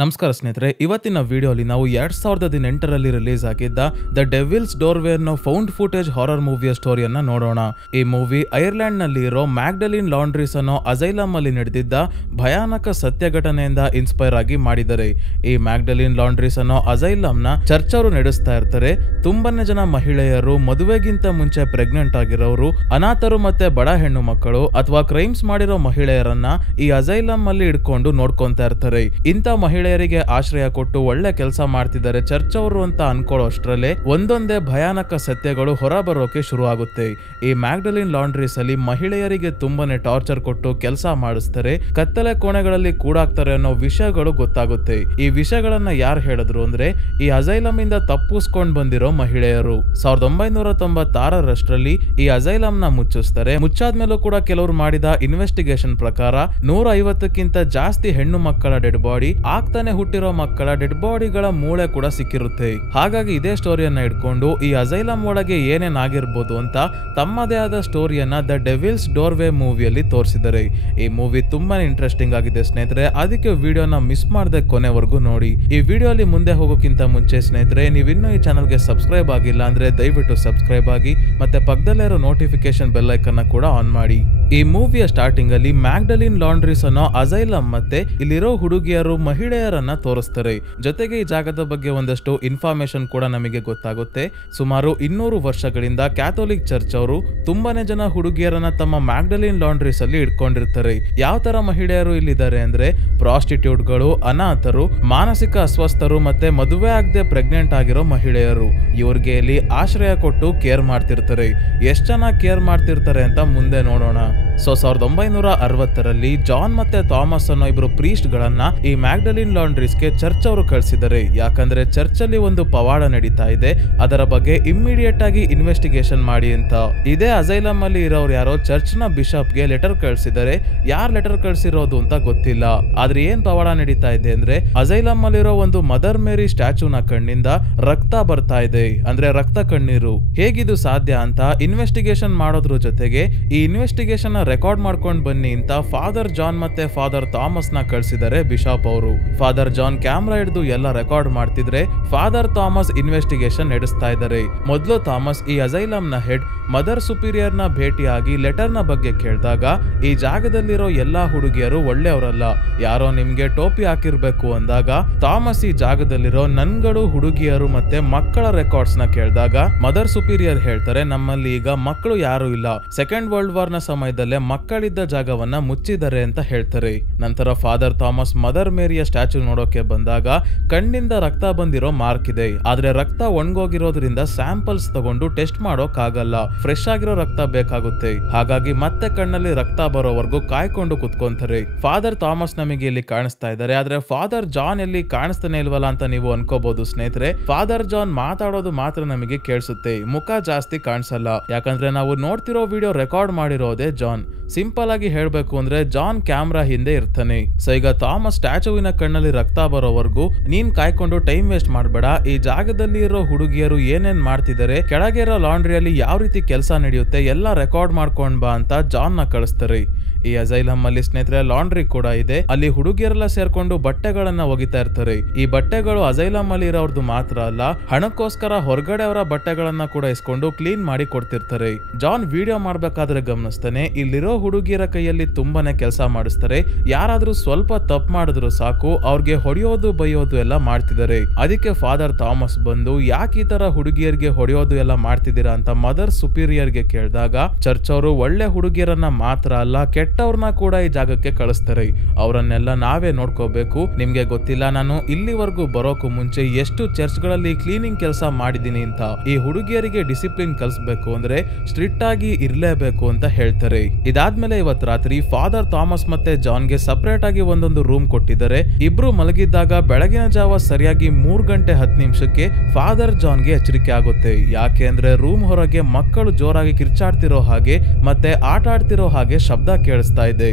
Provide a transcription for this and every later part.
ನಮಸ್ಕಾರ ಸ್ನೇಹಿತರೆ, ಇವತ್ತಿನ ವಿಡಿಯೋಲಿ ನಾವು 2018ರಲ್ಲಿ ರಿಲೀಸ್ ಆಗಿದ್ದ ದ ಡೆವಿಲ್ಸ್ ಡೋರ್ವೇ ಅನ್ನೋ ಫೌಂಡ್ ಫುಟೇಜ್ ಹಾರರ್ ಮೂವಿಯ ಸ್ಟೋರಿಯನ್ನ ನೋಡೋಣ. ಈ ಮೂವಿ ಐರ್ಲೆಂಡ್ ನಲ್ಲಿ ಇರೋ ಮ್ಯಾಗ್ಡಲಿನ್ ಲಾಂಡ್ರೀಸ್ ಅನ್ನೋ ಅಸೈಲಮ್ ಅಲ್ಲಿ ನಡೆದಿದ್ದ ಭಯಾನಕ ಸತ್ಯ ಘಟನೆಯಿಂದ ಇನ್ಸ್ಪೈರ್ ಆಗಿ ಮಾಡಿದ್ದಾರೆ. ಈ ಮ್ಯಾಗ್ಡಲಿನ್ ಲಾಂಡ್ರೀಸ್ ಅನ್ನೋ ಅಸೈಲಮ್ ನ ಚರ್ಚ್ ಅವರು ನಡೆಸ್ತಾ ಇರ್ತಾರೆ. ತುಂಬಾನೇ ಜನ ಮಹಿಳೆಯರು, ಮದುವೆಗಿಂತ ಮುಂಚೆ ಪ್ರೆಗ್ನೆಂಟ್ ಆಗಿರೋರು, ಅನಾಥರು ಮತ್ತೆ ಬಡ ಹೆಣ್ಣು ಮಕ್ಕಳು ಅಥವಾ ಕ್ರೈಮ್ಸ್ ಮಾಡಿರೋ ಮಹಿಳೆಯರನ್ನ ಈ ಅಸೈಲಮ್ ಅಲ್ಲಿ ಇಟ್ಕೊಂಡು ನೋಡ್ಕೊಂತಾ ಇರ್ತಾರೆ. ಇಂಥ ಮಹಿಳೆಯರಿಗೆ ಆಶ್ರಯ ಕೊಟ್ಟು ಒಳ್ಳೆ ಕೆಲಸ ಮಾಡ್ತಿದ್ದಾರೆ ಚರ್ಚ್ ಅವರು ಅಂತ ಅನ್ಕೊಳ್ಳೋ ಅಷ್ಟರಲ್ಲೇ ಒಂದೊಂದೇ ಭಯಾನಕ ಸತ್ಯಗಳು ಹೊರ ಬರೋಕೆ ಶುರು ಆಗುತ್ತೆ. ಈ ಮ್ಯಾಗ್ಡಲಿನ್ ಲಾಂಡ್ರೀಸ್ ಅಲ್ಲಿ ಮಹಿಳೆಯರಿಗೆ ತುಂಬಾನೇ ಟಾರ್ಚರ್ ಕೊಟ್ಟು ಕೆಲಸ ಮಾಡಿಸ್ತಾರೆ, ಕತ್ತಲೆ ಕೋಣೆಗಳಲ್ಲಿ ಕೂಡಾಕ್ತಾರೆ ಅನ್ನೋ ವಿಷಯಗಳು ಗೊತ್ತಾಗುತ್ತೆ. ಈ ವಿಷಯಗಳನ್ನ ಯಾರು ಹೇಳಿದ್ರು ಅಂದ್ರೆ ಈ ಅಸೈಲಮ್ ಇಂದ ತಪ್ಪಿಸ್ಕೊಂಡ್ ಬಂದಿರೋ ಮಹಿಳೆಯರು. 1996ರಷ್ಟರಲ್ಲಿ ಈ ಅಸೈಲಮ್ ನ ಮುಚ್ಚಿಸ್ತಾರೆ. ಮುಚ್ಚಾದ್ಮೇಲೂ ಕೂಡ ಕೆಲವರು ಮಾಡಿದ ಇನ್ವೆಸ್ಟಿಗೇಷನ್ ಪ್ರಕಾರ 150ಕ್ಕಿಂತ ಜಾಸ್ತಿ ಹೆಣ್ಣು ಮಕ್ಕಳ ಡೆಡ್ ಬಾಡಿ, ಆಗ್ತಾನೆ ಹುಟ್ಟಿರೋ ಮಕ್ಕಳ ಡೆಡ್ ಬಾಡಿಗಳ ಮೂಳೆ ಕೂಡ ಸಿಕ್ಕಿರುತ್ತೆ. ಹಾಗಾಗಿ ಇದೇ ಸ್ಟೋರಿಯನ್ನ ಇಟ್ಕೊಂಡು ಈ ಅಸೈಲಮ್ ಒಳಗೆ ಏನೇನ್ ಆಗಿರ್ಬೋದು ಅಂತ ತಮ್ಮದೇ ಆದ ಸ್ಟೋರಿಯನ್ನ ದ ಡೆವಿಲ್ಸ್ ಡೋರ್ವೇ ಮೂವಿಯಲ್ಲಿ ತೋರಿಸಿದ್ದಾರೆ. ಈ ಮೂವಿ ತುಂಬಾನೇ ಇಂಟ್ರೆಸ್ಟಿಂಗ್ ಆಗಿದೆ ಸ್ನೇಹಿತರೆ, ಅದಕ್ಕೆ ವಿಡಿಯೋನ ಮಿಸ್ ಮಾಡದೆ ಕೊನೆವರೆಗೂ ನೋಡಿ. ಈ ವಿಡಿಯೋಲಿ ಮುಂದೆ ಹೋಗೋಕ್ಕಿಂತ ಮುಂಚೆ ಸ್ನೇಹಿತರೆ, ನೀವಿನ್ನೂ ಈ ಚಾನಲ್ಗೆ ಸಬ್ಸ್ಕ್ರೈಬ್ ಆಗಿಲ್ಲ ಅಂದ್ರೆ ದಯವಿಟ್ಟು ಸಬ್ಸ್ಕ್ರೈಬ್ ಆಗಿ, ಮತ್ತೆ ಪಕ್ಕದಲ್ಲೇ ಇರೋ ನೋಟಿಫಿಕೇಶನ್ ಬೆಲ್ ಐಕನ್ ಕೂಡ ಆನ್ ಮಾಡಿ. ಈ ಮೂವಿಯ ಸ್ಟಾರ್ಟಿಂಗ್ ಅಲ್ಲಿ ಮ್ಯಾಗ್ಡಲಿನ್ ಲಾಂಡ್ರೀಸ್ ಅನ್ನೋ ಅಸೈಲಮ್ ಮತ್ತೆ ಇಲ್ಲಿರೋ ಹುಡುಗಿಯರು, ಮಹಿಳೆಯರನ್ನ ತೋರಿಸ್ತಾರೆ. ಜೊತೆಗೆ ಈ ಜಾಗದ ಬಗ್ಗೆ ಒಂದಷ್ಟು ಇನ್ಫಾರ್ಮೇಶನ್ ಕೂಡ ನಮಗೆ ಗೊತ್ತಾಗುತ್ತೆ. ಸುಮಾರು 200 ವರ್ಷಗಳಿಂದ ಕ್ಯಾಥೋಲಿಕ್ ಚರ್ಚ್ ಅವರು ತುಂಬಾನೇ ಜನ ಹುಡುಗಿಯರನ್ನ ತಮ್ಮ ಮ್ಯಾಗ್ಡಲಿನ್ ಲಾಂಡ್ರೀಸ್ ಅಲ್ಲಿ ಇಟ್ಕೊಂಡಿರ್ತಾರೆ. ಯಾವ ತರ ಮಹಿಳೆಯರು ಇಲ್ಲಿದ್ದಾರೆ ಅಂದ್ರೆ ಪ್ರಾಸ್ಟಿಟ್ಯೂಟ್ಗಳು, ಅನಾಥರು, ಮಾನಸಿಕ ಅಸ್ವಸ್ಥರು ಮತ್ತೆ ಮದುವೆ ಆಗದೆ ಪ್ರೆಗ್ನೆಂಟ್ ಆಗಿರೋ ಮಹಿಳೆಯರು. ಇವ್ರಿಗೆ ಇಲ್ಲಿ ಆಶ್ರಯ ಕೊಟ್ಟು ಕೇರ್ ಮಾಡ್ತಿರ್ತಾರೆ. ಎಷ್ಟು ಚೆನ್ನಾಗಿ ಕೇರ್ ಮಾಡ್ತಿರ್ತಾರೆ ಅಂತ ಮುಂದೆ ನೋಡೋಣ. 1960ರಲ್ಲಿ ಜಾನ್ ಮತ್ತೆ ಥಾಮಸ್ ಅನ್ನೋ ಇಬ್ರು ಪ್ರೀಸ್ಟ್ ಗಳನ್ನ ಈ ಮ್ಯಾಗ್ಡಲಿನ್ ಲಾಂಡ್ರೀಸ್ ಗೆ ಚರ್ಚ್ ಅವರು ಕಳಿಸಿದ್ದಾರೆ. ಯಾಕಂದ್ರೆ ಚರ್ಚ್ ಅಲ್ಲಿ ಒಂದು ಪವಾಡ ನಡೀತಾ ಇದೆ, ಅದರ ಬಗ್ಗೆ ಇಮ್ಮಿಡಿಯೇಟ್ ಆಗಿ ಇನ್ವೆಸ್ಟಿಗೇಷನ್ ಮಾಡಿ ಅಂತ. ಇದೇ ಅಸೈಲಮ್ ಅಲ್ಲಿ ಇರೋರು ಯಾರೋ ಚರ್ಚ್ ನ ಬಿಷಪ್ ಗೆ ಲೆಟರ್ ಕಳಿಸಿದ್ದಾರೆ. ಯಾರ್ ಲೆಟರ್ ಕಳಿಸಿರೋದು ಅಂತ ಗೊತ್ತಿಲ್ಲ. ಆದ್ರೆ ಏನ್ ಪವಾಡ ನಡೀತಾ ಇದೆ ಅಂದ್ರೆ ಅಸೈಲಮ್ ಅಲ್ಲಿರೋ ಒಂದು ಮದರ್ ಮೇರಿ ಸ್ಟ್ಯಾಚುನ ಕಣ್ಣಿಂದ ರಕ್ತ ಬರ್ತಾ ಇದೆ, ಅಂದ್ರೆ ರಕ್ತ ಕಣ್ಣೀರು. ಹೇಗಿದು ಸಾಧ್ಯ ಅಂತ ಇನ್ವೆಸ್ಟಿಗೇಷನ್ ಮಾಡೋದ್ರ ಜೊತೆಗೆ ಈ ಇನ್ವೆಸ್ಟಿಗೇಷನ್ ರೆಕಾರ್ಡ್ ಮಾಡ್ಕೊಂಡು ಬನ್ನಿ ಅಂತ ಫಾದರ್ ಜಾನ್ ಮತ್ತೆ ಫಾದರ್ ಥಾಮಸ್ ನ ಕಳಿಸಿದ್ದಾರೆ ಬಿಷಪ್ ಅವರು. ಫಾದರ್ ಜಾನ್ ಕ್ಯಾಮ್ರಾ ಹಿಡಿದು ಎಲ್ಲ ರೆಕಾರ್ಡ್ ಮಾಡ್ತಿದ್ರೆ ಫಾದರ್ ಥಾಮಸ್ ಇನ್ವೆಸ್ಟಿಗೇಷನ್ ನಡೆಸ್ತಾ ಇದ್ದಾರೆ. ಮೊದಲು ಥಾಮಸ್ ಈ ಅಸೈಲಮ್ ನ ಹೆಡ್ ಮದರ್ ಸುಪೀರಿಯರ್ ನ ಭೇಟಿಯಾಗಿ ಲೆಟರ್ ನ ಬಗ್ಗೆ ಕೇಳಿದಾಗ ಈ ಜಾಗದಲ್ಲಿರೋ ಎಲ್ಲಾ ಹುಡುಗಿಯರು ಒಳ್ಳೆಯವರಲ್ಲ, ಯಾರೋ ನಿಮ್ಗೆ ಟೋಪಿ ಹಾಕಿರ್ಬೇಕು ಅಂದಾಗ ಥಾಮಸ್ ಈ ಜಾಗದಲ್ಲಿರೋ ನನ್ಗಳು, ಹುಡುಗಿಯರು ಮತ್ತೆ ಮಕ್ಕಳ ರೆಕಾರ್ಡ್ಸ್ ನ ಕೇಳಿದಾಗ ಮದರ್ ಸುಪೀರಿಯರ್ ಹೇಳ್ತಾರೆ ನಮ್ಮಲ್ಲಿ ಈಗ ಮಕ್ಕಳು ಯಾರು ಇಲ್ಲ, ಸೆಕೆಂಡ್ ವರ್ಲ್ಡ್ ವಾರ್ ನ ಸಮಯದಲ್ಲೇ ಮಕ್ಕಳಿದ್ದ ಜಾಗವನ್ನ ಮುಚ್ಚಿದ್ದಾರೆ ಅಂತ ಹೇಳ್ತಾರೆ. ನಂತರ ಫಾದರ್ ಥಾಮಸ್ ಮದರ್ ಮೇರಿಯ ಸ್ಟ್ಯಾಚು ನೋಡೋಕೆ ಬಂದಾಗ ಕಣ್ಣಿಂದ ರಕ್ತ ಬಂದಿರೋ ಮಾರ್ಕ್ ಇದೆ, ಆದ್ರೆ ರಕ್ತ ಒಣಗೋಗಿರೋದ್ರಿಂದ ಸ್ಯಾಂಪಲ್ಸ್ ತಗೊಂಡು ಟೆಸ್ಟ್ ಮಾಡೋಕ್ ಆಗಲ್ಲ, ಫ್ರೆಶ್ ಆಗಿರೋ ರಕ್ತ ಬೇಕಾಗುತ್ತೆ. ಹಾಗಾಗಿ ಮತ್ತೆ ಕಣ್ಣಲ್ಲಿ ರಕ್ತ ಬರೋವರೆಗೂ ಕಾಯ್ಕೊಂಡು ಕುತ್ಕೊಂತಾರೆ. ಫಾದರ್ ಥಾಮಸ್ ನಮಗೆ ಇಲ್ಲಿ ಕಾಣಿಸ್ತಾ ಇದ್ದಾರೆ, ಆದ್ರೆ ಫಾದರ್ ಜಾನ್ ಎಲ್ಲಿ ಕಾಣಿಸ್ತಾನೆ ಇಲ್ವಲ್ಲ ಅಂತ ನೀವು ಅನ್ಕೋಬಹುದು ಸ್ನೇಹಿತರೆ. ಫಾದರ್ ಜಾನ್ ಮಾತಾಡೋದು ಮಾತ್ರ ನಮಗೆ ಕೇಳಿಸುತ್ತೆ, ಮುಖ ಜಾಸ್ತಿ ಕಾಣಿಸಲ್ಲ. ಯಾಕಂದ್ರೆ ನಾವು ನೋಡ್ತಿರೋ ವಿಡಿಯೋ ರೆಕಾರ್ಡ್ ಮಾಡಿರೋದೇ ಜಾನ್. ಸಿಂಪಲ್ ಆಗಿ ಹೇಳ್ಬೇಕು ಅಂದ್ರೆ ಜಾನ್ ಕ್ಯಾಮ್ರಾ ಹಿಂದೆ ಇರ್ತಾನೆ. ಸೊ ಈಗ ಥಾಮಸ್ ಸ್ಟ್ಯಾಚುವಿನ ಕಣ್ಣಲ್ಲಿ ರಕ್ತ ಬರೋವರೆಗೂ ನೀನ್ ಕಾಯ್ಕೊಂಡು ಟೈಮ್ ವೇಸ್ಟ್ ಮಾಡ್ಬೇಡ, ಈ ಜಾಗದಲ್ಲಿ ಇರೋ ಹುಡುಗಿಯರು ಏನೇನ್ ಮಾಡ್ತಿದ್ದಾರೆ, ಕೆಳಗೆ ಇರೋ ಲಾಂಡ್ರಿಯಲ್ಲಿ ಯಾವ ರೀತಿ ಕೆಲಸ ನಡೆಯುತ್ತೆ ಎಲ್ಲ ರೆಕಾರ್ಡ್ ಮಾಡ್ಕೊಂಡ್ ಬಾ ಅಂತ ಜಾನ್ ನ ಕಳಿಸ್ತಾರೆ. ಈ ಅಸೈಲಮ್ ಅಲ್ಲಿ ಸ್ನೇಹಿತರೆ ಲಾಂಡ್ರಿ ಕೂಡ ಇದೆ. ಅಲ್ಲಿ ಹುಡುಗಿಯರೆಲ್ಲ ಸೇರ್ಕೊಂಡು ಬಟ್ಟೆಗಳನ್ನ ಒಗಿತಾ ಇರ್ತಾರೆ. ಈ ಬಟ್ಟೆಗಳು ಅಸೈಲಮ್ ಅಲ್ಲಿ ಇರೋರ್ದು ಮಾತ್ರ ಅಲ್ಲ, ಹಣಕ್ಕೋಸ್ಕರ ಹೊರಗಡೆ ಅವರ ಬಟ್ಟೆಗಳನ್ನ ಕೂಡ ಇಸ್ಕೊಂಡು ಕ್ಲೀನ್ ಮಾಡಿ ಕೊಡ್ತಿರ್ತಾರೆ. ಜಾನ್ ವಿಡಿಯೋ ಮಾಡ್ಬೇಕಾದ್ರೆ ಗಮನಿಸ್ತಾನೆ, ಇಲ್ಲಿರೋ ಹುಡುಗಿಯರ ಕೈಯಲ್ಲಿ ತುಂಬಾನೇ ಕೆಲಸ ಮಾಡಿಸ್ತಾರೆ. ಯಾರಾದ್ರೂ ಸ್ವಲ್ಪ ತಪ್ಪು ಮಾಡಿದ್ರು ಸಾಕು ಅವ್ರಿಗೆ ಹೊಡೆಯೋದು ಬೈಯೋದು ಎಲ್ಲ ಮಾಡ್ತಿದ್ದಾರೆ. ಅದಕ್ಕೆ ಫಾದರ್ ಥಾಮಸ್ ಬಂದು ಯಾಕೆ ಈ ತರ ಹುಡುಗಿಯರಿಗೆ ಹೊಡೆಯೋದು ಎಲ್ಲ ಮಾಡ್ತಿದ್ದೀರಾ ಅಂತ ಮದರ್ ಸುಪೀರಿಯರ್ ಗೆ ಕೇಳಿದಾಗ ಚರ್ಚ್ ಅವರು ಒಳ್ಳೆ ಹುಡುಗಿಯರನ್ನ ಮಾತ್ರ ಅಲ್ಲ ಕೆಟ್ಟವ್ರನ್ನ ಕೂಡ ಈ ಜಾಗಕ್ಕೆ ಕಳಿಸ್ತಾರೆ. ಅವರನ್ನೆಲ್ಲ ನಾವೇ ನೋಡ್ಕೋಬೇಕು. ನಿಮ್ಗೆ ಗೊತ್ತಿಲ್ಲ ನಾನು ಇಲ್ಲಿವರೆಗೂ ಬರೋಕು ಮುಂಚೆ ಎಷ್ಟು ಚರ್ಚ್ ಗಳಲ್ಲಿ ಕ್ಲೀನಿಂಗ್ ಕೆಲಸ ಮಾಡಿದೀನಿ ಅಂತ. ಈ ಹುಡುಗಿಯರಿಗೆ ಡಿಸಿಪ್ಲಿನ್ ಕಲಿಸಬೇಕು ಅಂದ್ರೆ ಸ್ಟ್ರಿಕ್ಟ್ ಆಗಿ ಇರ್ಲೇಬೇಕು ಅಂತ ಹೇಳ್ತಾರೆ. ಇದಾದ್ಮೇಲೆ ಇವತ್ ರಾತ್ರಿ ಫಾದರ್ ಥಾಮಸ್ ಮತ್ತೆ ಜಾನ್ ಗೆ ಸಪರೇಟ್ ಆಗಿ ಒಂದೊಂದು ರೂಮ್ ಕೊಟ್ಟಿದ್ದಾರೆ. ಇಬ್ರು ಮಲಗಿದ್ದಾಗ ಬೆಳಗಿನ ಜಾವ ಸರಿಯಾಗಿ 3:10 ಫಾದರ್ ಜಾನ್ ಗೆ ಎಚ್ಚರಿಕೆ ಆಗುತ್ತೆ. ಯಾಕೆ ಅಂದ್ರೆ ರೂಮ್ ಹೊರಗೆ ಮಕ್ಕಳು ಜೋರಾಗಿ ಕಿರ್ಚಾಡ್ತಿರೋ ಹಾಗೆ ಮತ್ತೆ ಆಟ ಆಡ್ತಿರೋ ಹಾಗೆ ಶಬ್ದ ಕೇಳ ಕೇಳಿಸ್ತಾ ಇದೆ.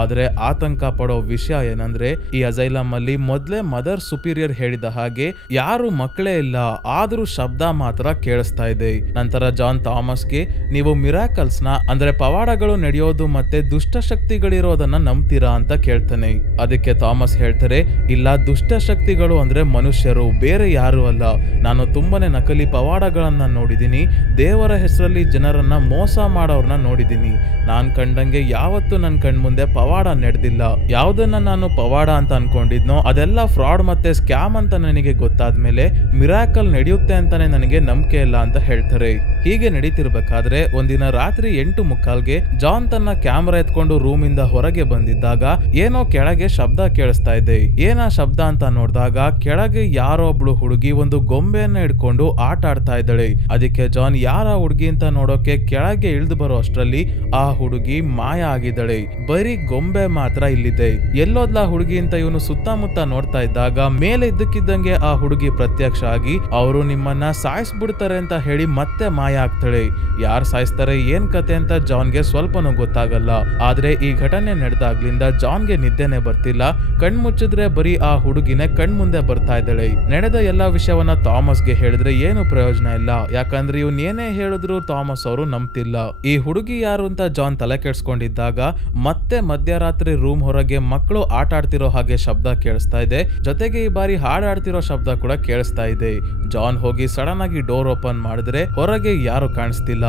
ಆದ್ರೆ ಆತಂಕ ಪಡೋ ವಿಷಯ ಏನಂದ್ರೆ ಈ ಅಸೈಲಮ್ ಅಲ್ಲಿ ಮೊದ್ಲೇ ಮದರ್ ಸುಪೀರಿಯರ್ ಹೇಳಿದ ಹಾಗೆ ಯಾರು ಮಕ್ಕಳೇ ಇಲ್ಲ, ಆದ್ರೂ ಶಬ್ದ ಮಾತ್ರ ಕೇಳಿಸ್ತಾ ಇದೆ. ನಂತರ ಜಾನ್ ಥಾಮಸ್ಗೆ ನೀವು ಮಿರಾಕಲ್ಸ್ ನ ಅಂದ್ರೆ ಪವಾಡಗಳು ನಡೆಯೋದು ಮತ್ತೆ ದುಷ್ಟಶಕ್ತಿಗಳಿರೋದನ್ನ ನಂಬ್ತೀರಾ ಅಂತ ಕೇಳ್ತಾನೆ. ಅದಕ್ಕೆ ಥಾಮಸ್ ಹೇಳ್ತಾರೆ, ಇಲ್ಲ, ದುಷ್ಟಶಕ್ತಿಗಳು ಅಂದ್ರೆ ಮನುಷ್ಯರು, ಬೇರೆ ಯಾರು ಅಲ್ಲ. ನಾನು ತುಂಬಾನೇ ನಕಲಿ ಪವಾಡಗಳನ್ನ ನೋಡಿದೀನಿ, ದೇವರ ಹೆಸರಲ್ಲಿ ಜನರನ್ನ ಮೋಸ ಮಾಡೋರ್ನ ನೋಡಿದೀನಿ. ನಾನ್ ಕಂಡಂಗೆ ಯಾವತ್ತು ನನ್ ಕಣ್ಮುಂದೆ ಪವಾಡ ನಡೆದಿಲ್ಲ. ಯಾವ್ದನ್ನ ನಾನು ಪವಾಡ ಅಂತ ಅನ್ಕೊಂಡಿದ್ನೋ ಅದೆಲ್ಲ ಫ್ರಾಡ್ ಮತ್ತೆ ಸ್ಕ್ಯಾಮ್ ಅಂತ ನನಗೆ ಗೊತ್ತಾದ್ಮೇಲೆ ಮಿರಾಕಲ್ ನಡೆಯುತ್ತೆ ಅಂತಾನೆ ನನಗೆ ನಂಬಿಕೆ ಇಲ್ಲ ಅಂತ ಹೇಳ್ತಾರೆ. ಹೀಗೆ ನಡೀತಿರ್ಬೇಕಾದ್ರೆ ಒಂದಿನ ರಾತ್ರಿ 8:15ಗೆ ಜಾನ್ ತನ್ನ ಕ್ಯಾಮ್ರಾ ಎತ್ಕೊಂಡು ರೂಮ್ ಇಂದ ಹೊರಗೆ ಬಂದಿದ್ದಾಗ ಏನೋ ಕೆಳಗೆ ಶಬ್ದ ಕೇಳಿಸ್ತಾ ಇದೆ. ಏನಾ ಶಬ್ದ ಅಂತ ನೋಡಿದಾಗ ಕೆಳಗೆ ಯಾರೋ ಒಬ್ಳು ಹುಡುಗಿ ಒಂದು ಗೊಂಬೆಯನ್ನ ಹಿಡ್ಕೊಂಡು ಆಟ ಆಡ್ತಾ ಇದ್ದಾಳೆ. ಅದಕ್ಕೆ ಜಾನ್ ಯಾರ ಹುಡುಗಿ ಅಂತ ನೋಡೋಕೆ ಕೆಳಗೆ ಇಳಿದು ಬರೋ ಅಷ್ಟ್ರಲ್ಲಿ ಆ ಹುಡುಗಿ ಮಾಯ ಆಗಿದ್ದಾಳೆ. ಬರೀ ಗೊಂಬೆ ಮಾತ್ರ ಇಲ್ಲಿದೆ. ಎಲ್ಲೋದ್ಲಾ ಹುಡುಗಿ ಅಂತ ಇವನು ಸುತ್ತಮುತ್ತ ನೋಡ್ತಾ ಇದ್ದಾಗ ಮೇಲೆ ಇದ್ದಕ್ಕಿದ್ದಂಗೆ ಆ ಹುಡುಗಿ ಪ್ರತ್ಯಕ್ಷ ಆಗಿ ಅವರು ನಿಮ್ಮನ್ನ ಸಾಯಿಸ್ಬಿಡ್ತಾರೆ ಅಂತ ಹೇಳಿ ಮತ್ತೆ ಮಾಯ ಆಗ್ತಾಳೆ. ಯಾರು ಸಾಯಿಸ್ತಾರೆ ಏನ್ ಕತೆ ಅಂತ ಜಾನ್ಗೆ ಸ್ವಲ್ಪನೂ ಗೊತ್ತಾಗಲ್ಲ. ಆದ್ರೆ ಈ ಘಟನೆ ನಡೆದಾಗ್ಲಿಂದ ಜಾನ್ಗೆ ನಿದ್ದೆನೆ ಬರ್ತಿಲ್ಲ. ಕಣ್ಮುಚ್ಚಿದ್ರೆ ಬರೀ ಆ ಹುಡುಗಿನೇ ಕಣ್ಮುಂದೆ ಬರ್ತಾ ಇದ್ದಾಳೆ. ನಡೆದ ಎಲ್ಲಾ ವಿಷಯವನ್ನ ಥಾಮಸ್ಗೆ ಹೇಳಿದ್ರೆ ಏನು ಪ್ರಯೋಜನ ಇಲ್ಲ, ಯಾಕಂದ್ರೆ ಇವನ್ ಏನೇ ಹೇಳಿದ್ರು ಥಾಮಸ್ ಅವರು ನಂಬ್ತಿಲ್ಲ. ಈ ಹುಡುಗಿ ಯಾರು ಅಂತ ಜಾನ್ ತಲೆ ಕೆಡ್ಸ್ಕೊಂಡಿದ್ದಾಗ ಮತ್ತೆ ಮಧ್ಯರಾತ್ರಿ ರೂಮ್ ಹೊರಗೆ ಮಕ್ಕಳು ಆಟ ಆಡ್ತಿರೋ ಹಾಗೆ ಶಬ್ದ ಕೇಳಿಸ್ತಾ ಇದೆ. ಜೊತೆಗೆ ಈ ಬಾರಿ ಹಾಡಾಡ್ತಿರೋ ಶಬ್ದ ಕೂಡ ಕೇಳಿಸ್ತಾ ಇದೆ. ಜಾನ್ ಹೋಗಿ ಸಡನ್ ಆಗಿ ಡೋರ್ ಓಪನ್ ಮಾಡಿದ್ರೆ ಹೊರಗೆ ಯಾರು ಕಾಣಿಸ್ತಿಲ್ಲ.